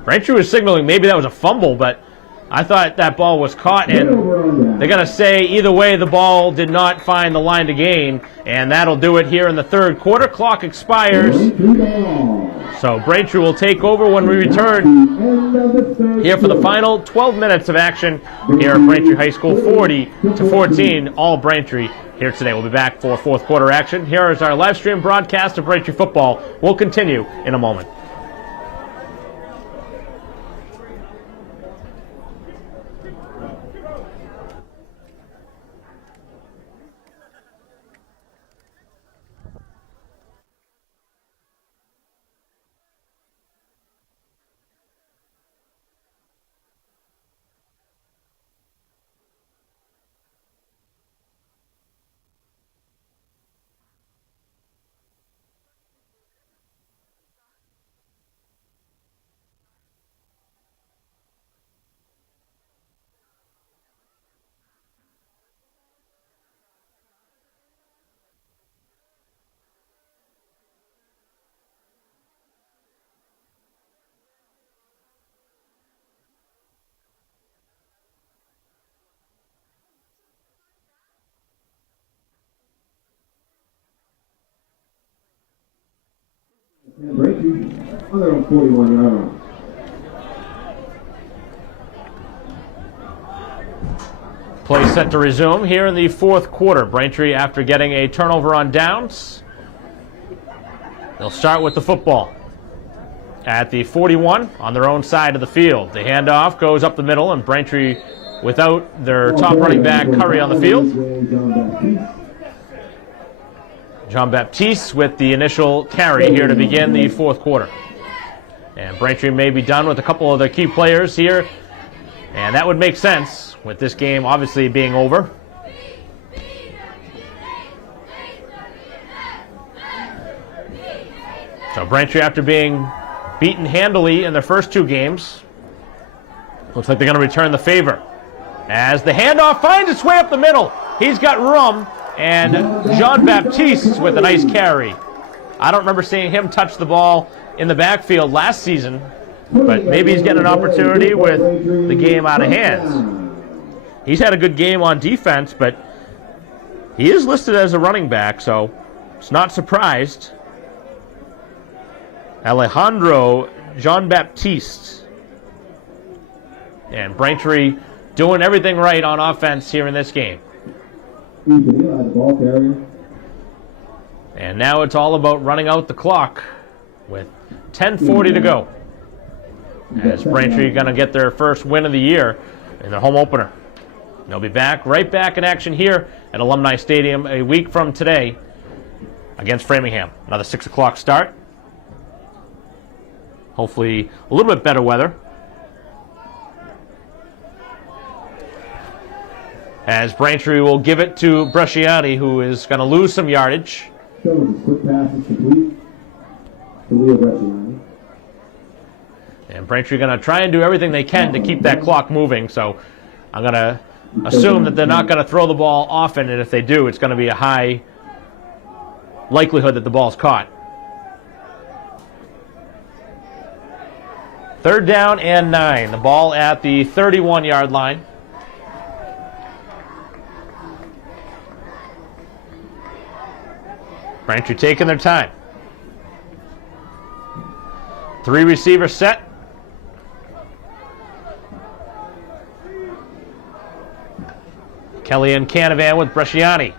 Braintree was signaling maybe that was a fumble, but I thought that ball was caught, and they're going to say either way the ball did not find the line to gain, and that'll do it here in the third quarter. Clock expires, so Braintree will take over when we return here for the final 12 minutes of action here at Braintree High School. 40-14, all Braintree here today. We'll be back for fourth quarter action. Here is our live stream broadcast of Braintree football. We'll continue in a moment. Braintree on their own 41-yard line. Play set to resume here in the fourth quarter. Braintree, after getting a turnover on downs, they'll start with the football at the 41 on their own side of the field. The handoff goes up the middle, and Braintree, without their top running back Curry on the field. John Baptiste with the initial carry here to begin the fourth quarter. And Braintree may be done with a couple of their key players here, and that would make sense with this game obviously being over. So Braintree, after being beaten handily in their first two games, looks like they're going to return the favor. As the handoff finds its way up the middle, he's got room, and Jean Baptiste with a nice carry. I don't remember seeing him touch the ball in the backfield last season, but maybe he's getting an opportunity with the game out of hands. He's had a good game on defense, but he is listed as a running back, so it's not surprised. Alejandro Jean Baptiste. And Braintree doing everything right on offense here in this game. And now it's all about running out the clock with 10:40 to go, as Braintree going to get their first win of the year in their home opener. They'll be right back in action here at Alumni Stadium a week from today against Framingham. Another 6 o'clock start. Hopefully a little bit better weather. As Braintree will give it to Bresciani, who is going to lose some yardage. Quick pass is complete to Leo Bresciani. And Braintree going to try and do everything they can to keep that clock moving. So I'm going to assume that they're not going to throw the ball often, and if they do, it's going to be a high likelihood that the ball's caught. 3rd down and 9. The ball at the 31-yard line. Braintree taking their time. 3 receivers set. Kelly and Canavan with Bresciani.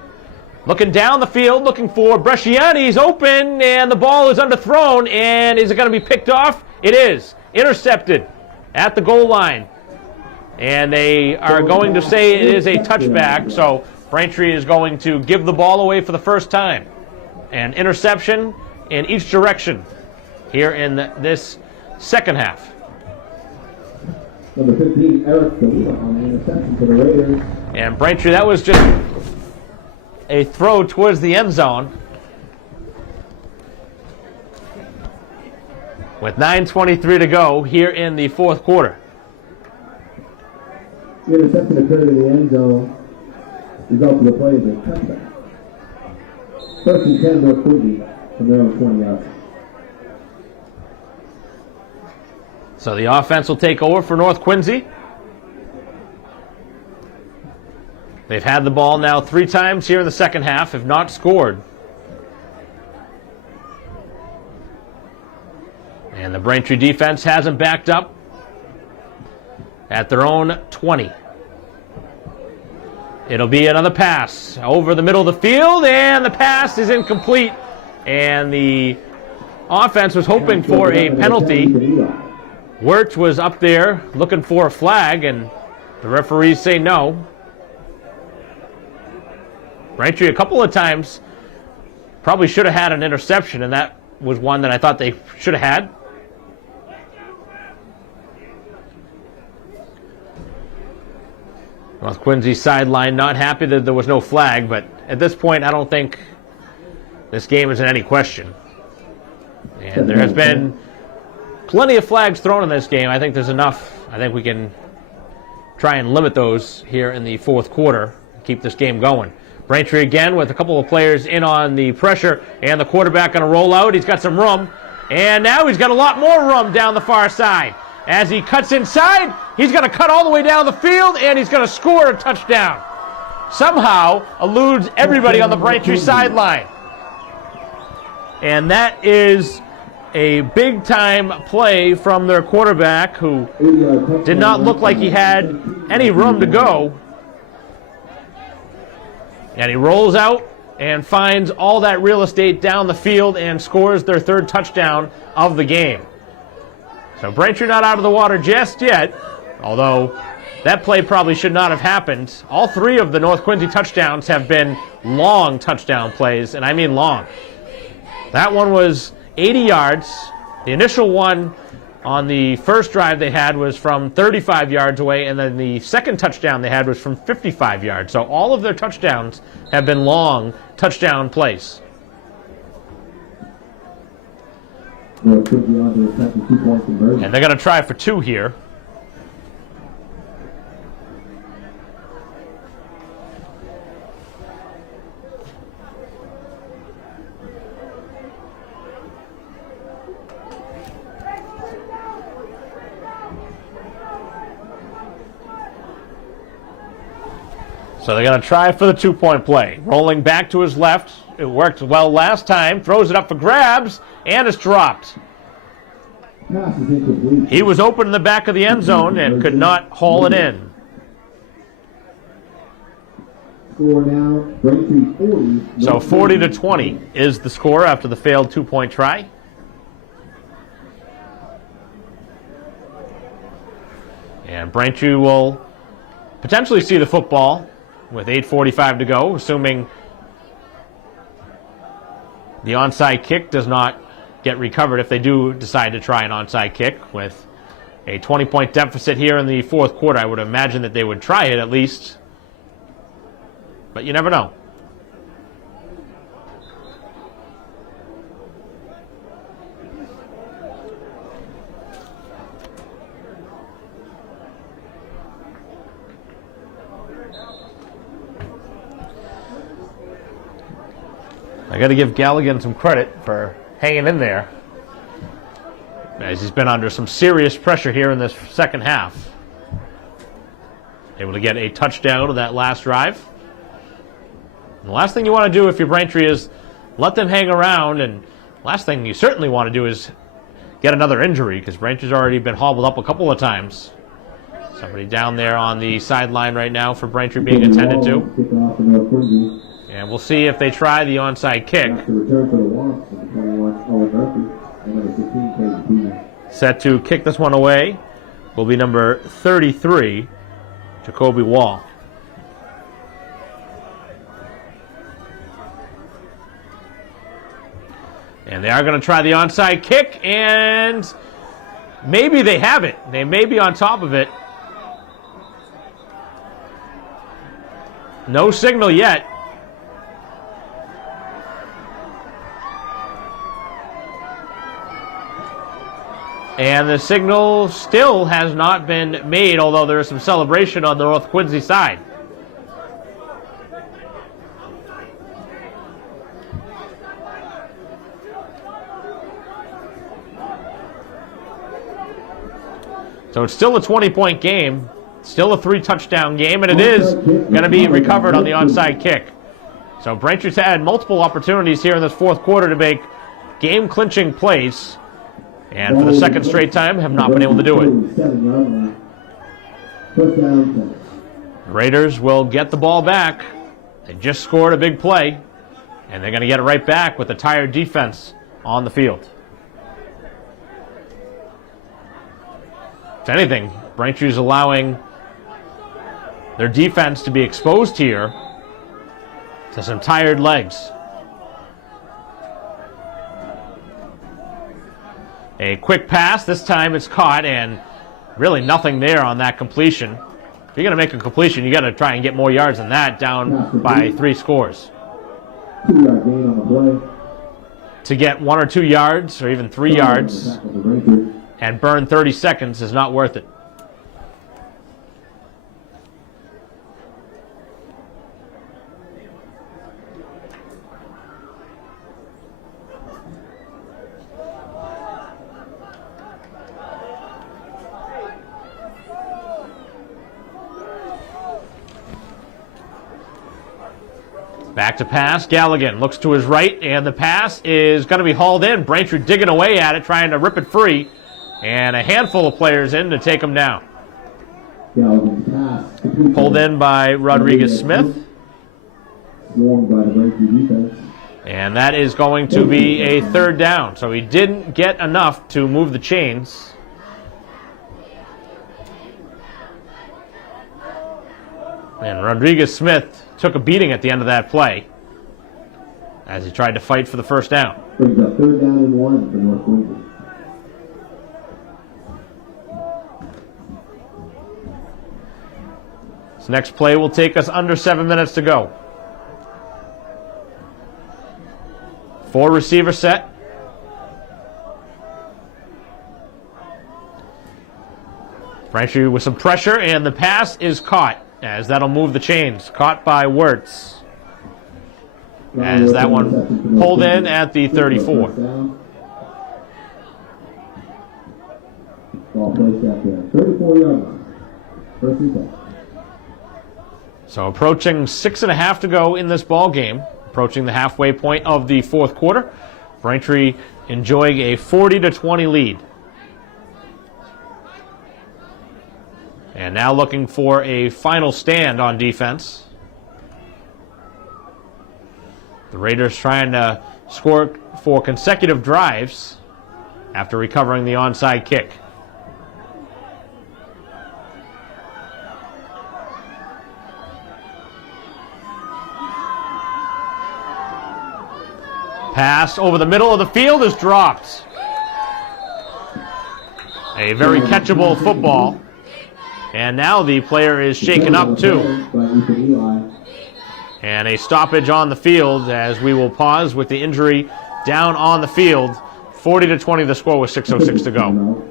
Looking down the field, looking for Bresciani. He's open, and the ball is underthrown. And is it going to be picked off? It is. Intercepted at the goal line. And they are going to say it is a touchback. So Braintree is going to give the ball away for the first time. An interception in each direction here in this second half. Number 15, Eric DeLima on the interception for the Raiders. And Braintree, that was just a throw towards the end zone. With 9:23 to go here in the 4th quarter. The interception occurred in the end zone. Result of the play is a touchback. 1st and 10, North Quincy from their own 20 yards. So the offense will take over for North Quincy. They've had the ball now 3 times here in the second half, have not scored. And the Braintree defense hasn't backed up at their own 20. It'll be another pass over the middle of the field, and the pass is incomplete. And the offense was hoping for a penalty. Wirtz was up there looking for a flag, and the referees say no. Braintree a couple of times probably should have had an interception, and that was one that I thought they should have had. North Quincy sideline not happy that there was no flag, but at this point I don't think this game is in any question. And there has been plenty of flags thrown in this game. I think there's enough. I think we can try and limit those here in the 4th quarter, keep this game going. Braintree again with a couple of players in on the pressure, and the quarterback going to roll out. He's got some room, and now he's got a lot more room down the far side. As he cuts inside, he's going to cut all the way down the field, and he's going to score a touchdown. Somehow eludes everybody on the Braintree sideline. And that is a big-time play from their quarterback, who did not look like he had any room to go. And he rolls out and finds all that real estate down the field and scores their 3rd touchdown of the game. So Braintree not out of the water just yet, although that play probably should not have happened. All 3 of the North Quincy touchdowns have been long touchdown plays, and I mean long. That one was 80 yards. The initial one on the first drive they had was from 35 yards away, and then the second touchdown they had was from 55 yards. So all of their touchdowns have been long touchdown plays. And they're going to try for 2 here. So they're going to try for the 2-point play. Rolling back to his left. It worked well last time. Throws it up for grabs, and it's dropped. He was open in the back of the end zone and could not haul it in. Score now, Braintree 40. So 40-20 is the score after the failed 2-point try. And Braintree will potentially see the football with 8:45 to go, assuming the onside kick does not get recovered if they do decide to try an onside kick. With a 20-point deficit here in the 4th quarter, I would imagine that they would try it at least. But you never know. I got to give Galligan some credit for hanging in there. as he's been under some serious pressure here in this second half. Able to get a touchdown to that last drive. And the last thing you want to do if you're Braintree is let them hang around, and last thing you certainly want to do is get another injury, because Braintree's already been hobbled up a couple of times. Somebody down there on the sideline right now for Braintree being attended to. And we'll see if they try the onside kick. Set to kick this one away will be number 33, Jacoby Wall. And they are going to try the onside kick, and maybe they have it. They may be on top of it. No signal yet. And the signal still has not been made, although there is some celebration on the North Quincy side. So it's still a 20-point game, still a 3-touchdown game, and it is going to be recovered on the onside kick. So Braintree's had multiple opportunities here in this fourth quarter to make game-clinching plays, and for the second straight time have not been able to do it. The Raiders will get the ball back. They just scored a big play, and they're going to get it right back with the tired defense on the field. If anything, Braintree's allowing their defense to be exposed here to some tired legs. A quick pass, this time it's caught, and really nothing there on that completion. If you're going to make a completion, you got to try and get more yards than that, down by 3 scores. 2-yard gain on the play. To get 1 or 2 yards, or even 3 yards, and burn 30 seconds is not worth it. Back to pass. Galligan looks to his right, and the pass is going to be hauled in. Braintree digging away at it, trying to rip it free. And a handful of players in to take him down. Pulled in by Rodriguez-Smith. And that is going to be a third down. So he didn't get enough to move the chains. And Rodriguez-Smith took a beating at the end of that play as he tried to fight for the first down. Brings up 3rd down and 1 for North Quincy. This next play will take us under 7 minutes to go. 4 receiver set. Braintree with some pressure, and the pass is caught, as that'll move the chains. Caught by Wirtz, as that one pulled in at the 34. Ball placed at the 34-yard line. First and 10. So approaching 6.5 to go in this ball game, approaching the halfway point of the fourth quarter. Braintree enjoying a 40-20 lead. And now looking for a final stand on defense. The Raiders trying to score for consecutive drives after recovering the onside kick. Pass over the middle of the field is dropped. A very catchable football. And now the player is shaken up too. And a stoppage on the field as we will pause with the injury down on the field. 40-20 the score with 6:06 to go.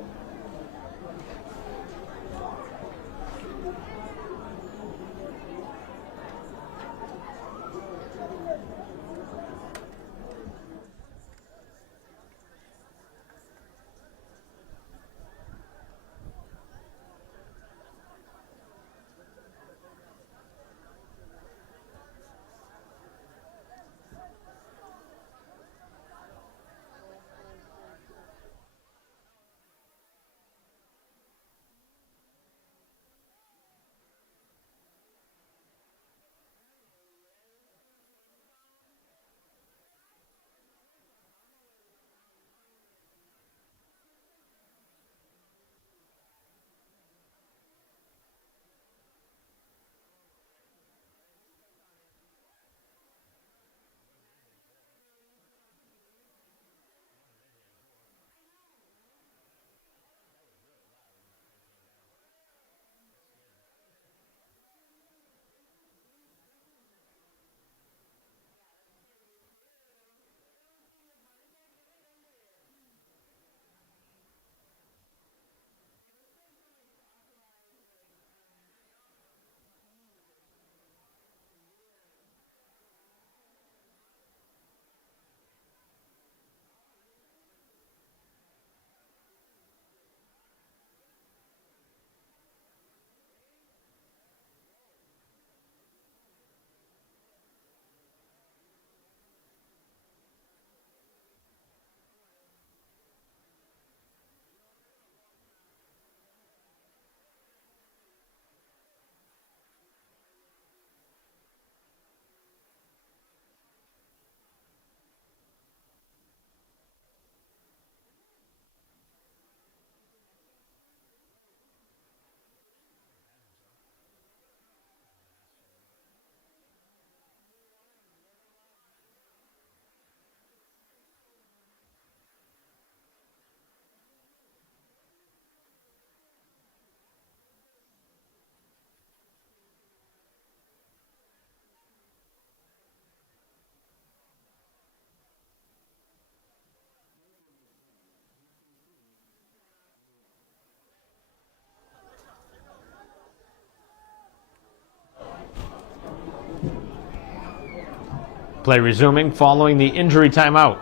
Play resuming following the injury timeout.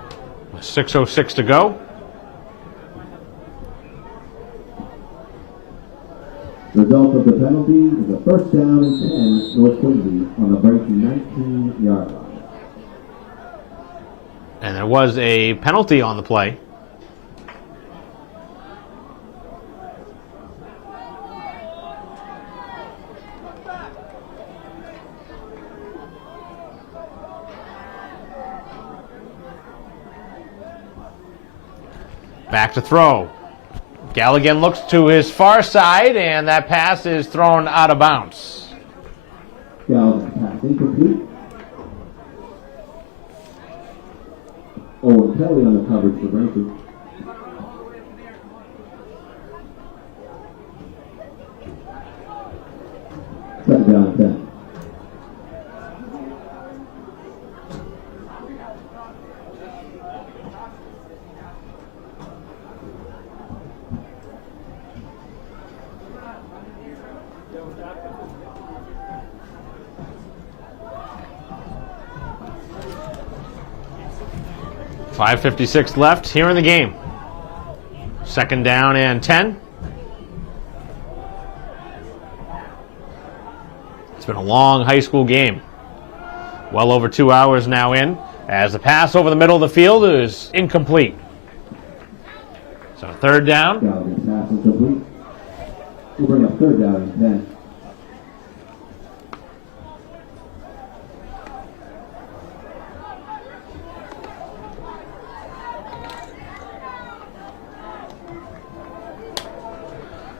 With 6:06 to go. Result of the penalty is a first down and 10 North Quincy on the Braintree 19-yard line. And there was a penalty on the play. Back to throw. Galligan looks to his far side, and that pass is thrown out of bounds. Galligan pass incomplete. Owen Kelly on the coverage for Braintree. Second down and 10. .556 left here in the game. Second down and 10. It's been a long high school game. Well over 2 hours now in, as the pass over the middle of the field is incomplete. So third down. Galligan's pass incomplete. We'll bring up third down and 10.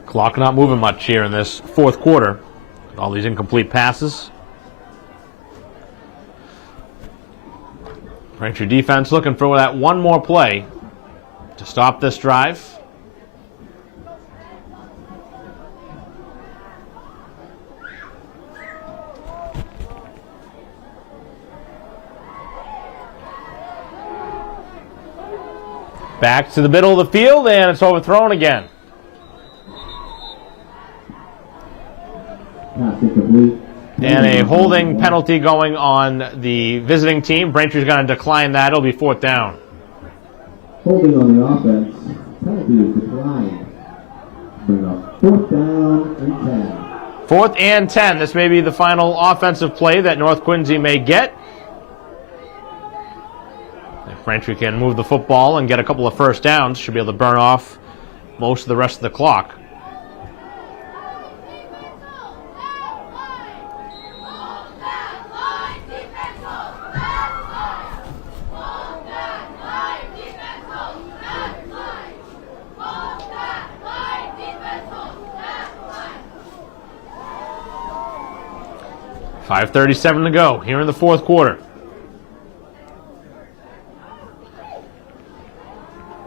Clock not moving much here in this fourth quarter. All these incomplete passes. Braintree defense looking for that one more play to stop this drive. Back to the middle of the field, and it's overthrown again. And a holding penalty going on the visiting team. Braintree's going to decline that. It'll be fourth down. Holding on the offense. Penalty is declined. Bring up fourth down and 10. Fourth and 10. This may be the final offensive play that North Quincy may get. If Braintree can move the football and get a couple of first downs, should be able to burn off most of the rest of the clock. .537 to go here in the fourth quarter.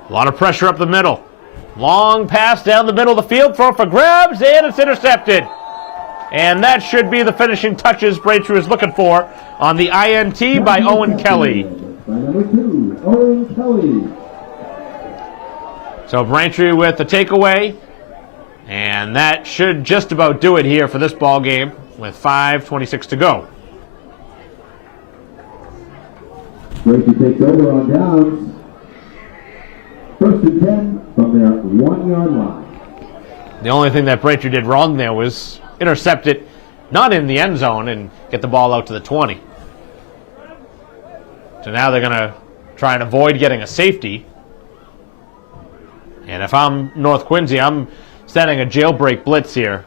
A lot of pressure up the middle. Long pass down the middle of the field, throw for grabs, and it's intercepted. And that should be the finishing touches Braintree is looking for on the INT by Owen Kelly. By number 2, Owen Kelly. So Braintree with the takeaway, and that should just about do it here for this ball game with 5:26 to go. Braintree takes over on downs. First and 10 from their 1-yard line. The only thing that Braintree did wrong there was intercept it, not in the end zone, and get the ball out to the 20. So now they're going to try and avoid getting a safety. And if I'm North Quincy, I'm setting a jailbreak blitz here.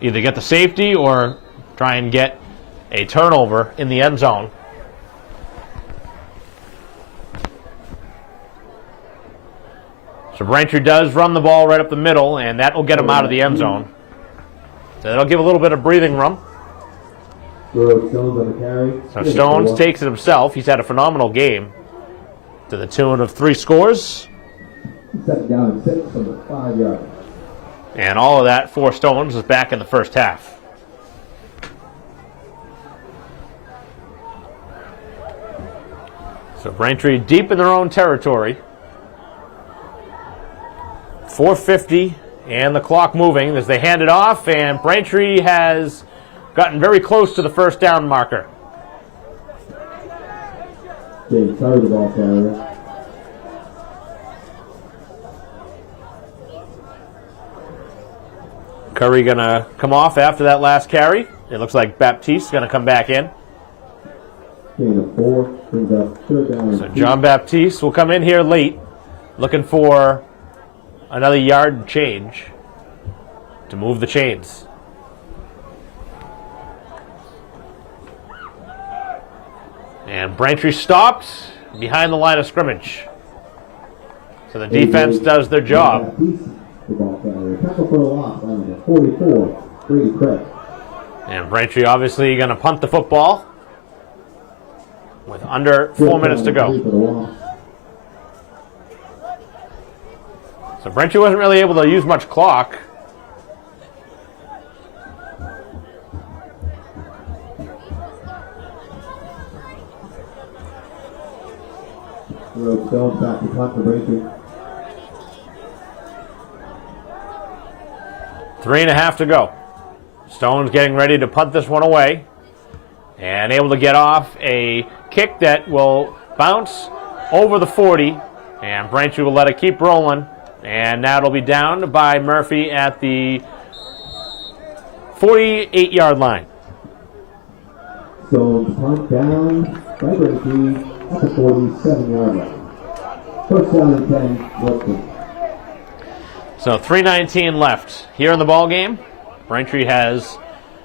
Either get the safety or try and get a turnover in the end zone. So Braintree does run the ball right up the middle, and that will get him out of the end zone. So that'll give a little bit of breathing room. Stones on the carry. So Stones takes it himself. He's had a phenomenal game to the tune of 3 scores. Second down and 6 from the 5-yard. And all of that for Stones is back in the first half. So Braintree deep in their own territory. 4:50 and the clock moving as they hand it off, and Braintree has gotten very close to the first down marker. Jay Curry, the ball carrier. Curry going to come off after that last carry. It looks like Baptiste going to come back in. Gain of 4, brings up 3rd down. So John Baptiste will come in here late, looking for another yard change to move the chains. And Braintree stopped behind the line of scrimmage. So the defense does their job. Tackle for a loss on the 44, Brady Craig. And Braintree obviously going to punt the football with under 4 minutes to go. So Braintree wasn't really able to use much clock. Stones back to punt for Braintree. 3.5 to go. Stone's getting ready to punt this one away and able to get off a kick that will bounce over the 40, and Braintree will let it keep rolling, and now it'll be down by Murphy at the 48-yard line. Stones punt down by Braintree at the 47-yard line. First down and 10, Northwood. So 3:19 left here in the ball game. Braintree has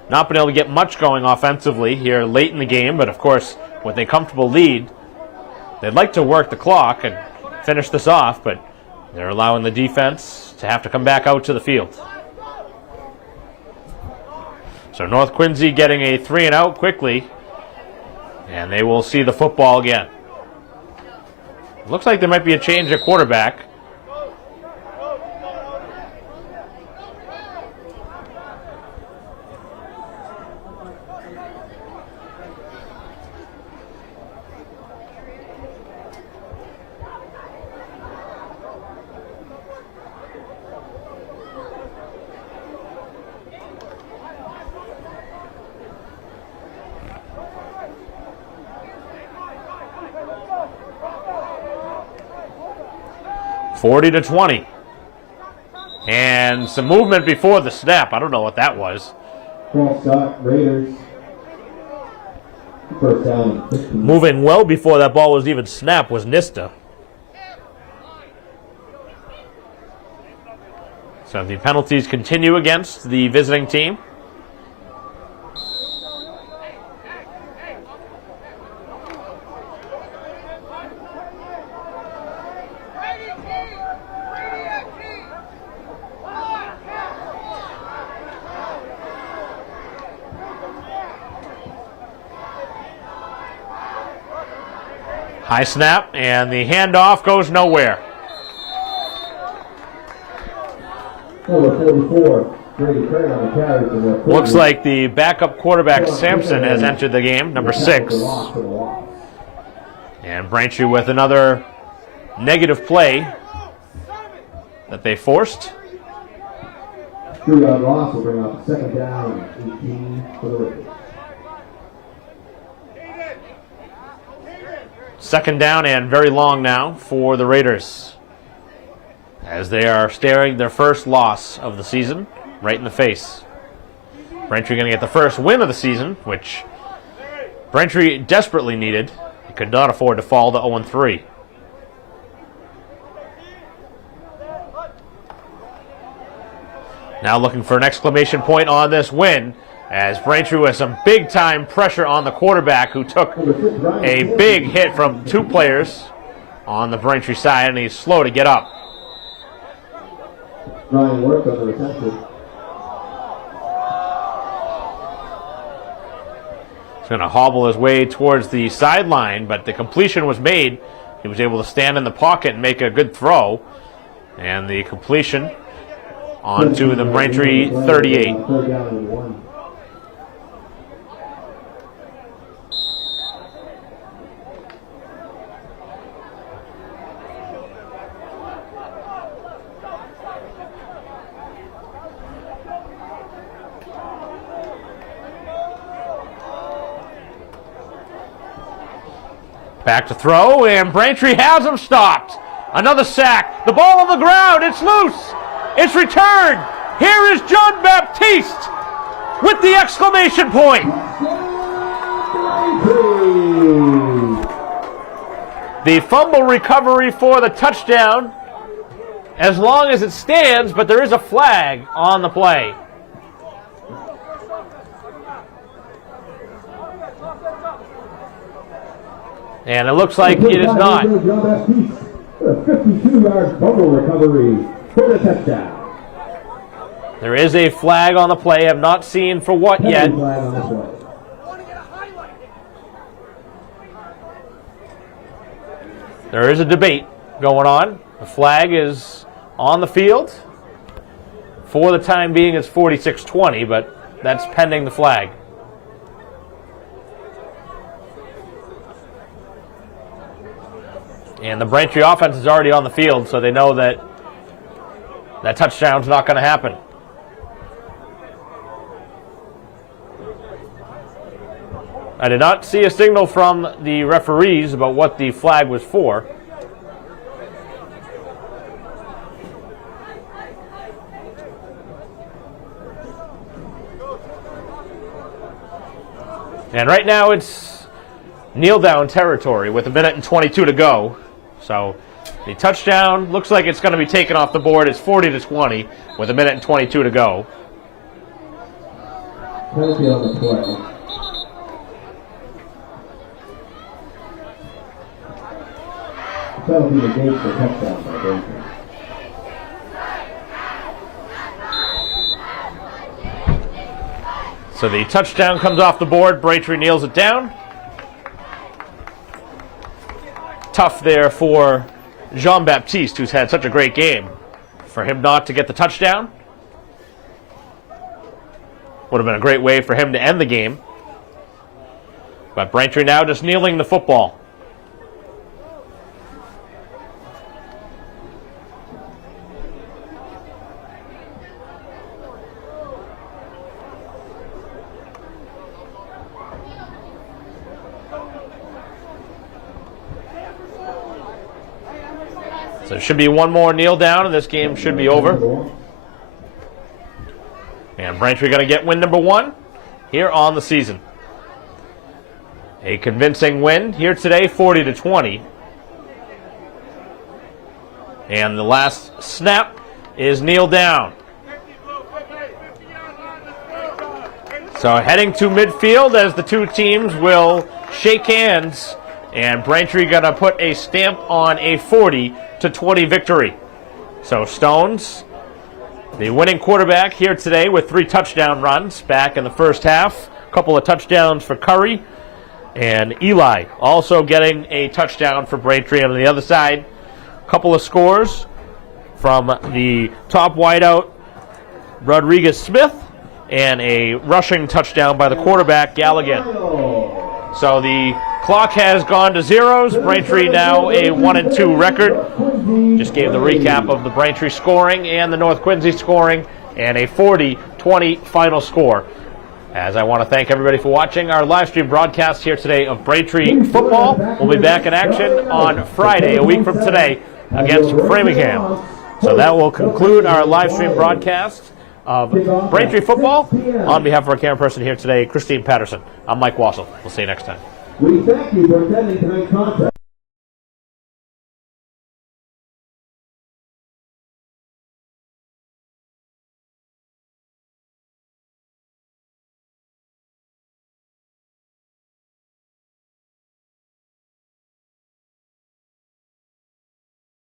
not been able to get much going offensively here late in the game, but of course, with a comfortable lead, they'd like to work the clock and finish this off, but they're allowing the defense to have to come back out to the field. So North Quincy getting a 3-and-out quickly, and they will see the football again. Looks like there might be a change at quarterback. $40 to 20. And some movement before the snap. I don't know what that was. False start, Raiders. First down. Moving well before that ball was even snapped was Nista. So the penalties continue against the visiting team. High snap, and the handoff goes nowhere. Over 44, Brady Craig on the carry for the Looks like the backup quarterback Sampson has entered the game, number 6. And Braintree with another negative play that they forced. 3-yard loss will bring up 2nd down and 18 for the Raiders. 2nd down and very long now for the Raiders, as they are staring their first loss of the season right in the face. Braintree going to get the first win of the season, which Braintree desperately needed. He could not afford to fall to 0-3. Now looking for an exclamation point on this win, as Braintree with some big-time pressure on the quarterback, who took a big hit from 2 players on the Braintree side, and he's slow to get up. Ryan worked on the reception. He's going to hobble his way towards the sideline, but the completion was made. He was able to stand in the pocket and make a good throw, and the completion onto the Braintree 38. Third down and 1. Back to throw, and Braintree has him stopped. Another sack. The ball on the ground. It's loose. It's returned. Here is John Baptiste with the exclamation point. The fumble recovery for the touchdown, as long as it stands, but there is a flag on the play. And it looks like it is not. 52-yard fumble recovery for the touchdown. There is a flag on the play. I've not seen for what yet. There is a debate going on. The flag is on the field. For the time being, it's 46-20, but that's pending the flag. And the Braintree offense is already on the field, so they know that that touchdown's not going to happen. I did not see a signal from the referees about what the flag was for. And right now it's kneel down territory with 1:22 to go. So the touchdown looks like it's going to be taken off the board. It's 40-20 with 1:22 to go. Penalty on the play. Penalty negates the touchdown by Braintree. So the touchdown comes off the board. Braintree kneels it down. Tough there for Jean Baptiste, who's had such a great game. For him not to get the touchdown would have been a great way for him to end the game. But Braintree now just kneeling the football. So there should be one more kneel down, and this game should be over. And Braintree going to get win number 1 here on the season. A convincing win here today, 40-20. And the last snap is kneel down. So heading to midfield as the two teams will shake hands, and Braintree going to put a stamp on a 40-20 victory. So Stones, the winning quarterback here today with 3 touchdown runs back in the first half. A couple of touchdowns for Curry. And Eli also getting a touchdown for Braintree. On the other side, a couple of scores from the top wideout, Rodriguez-Smith, and a rushing touchdown by the quarterback, Galligan. So the clock has gone to zeros. Braintree now a 1-2 record. Just gave the recap of the Braintree scoring and the North Quincy scoring, and a 40-20 final score. As I want to thank everybody for watching our live stream broadcast here today of Braintree football. We'll be back in action on Friday, a week from today, against Framingham. So that will conclude our live stream broadcast of Braintree football. On behalf of our camera person here today, Christine Patterson, I'm Mike Wassel. We'll see you next time. We thank you for attending tonight's contest.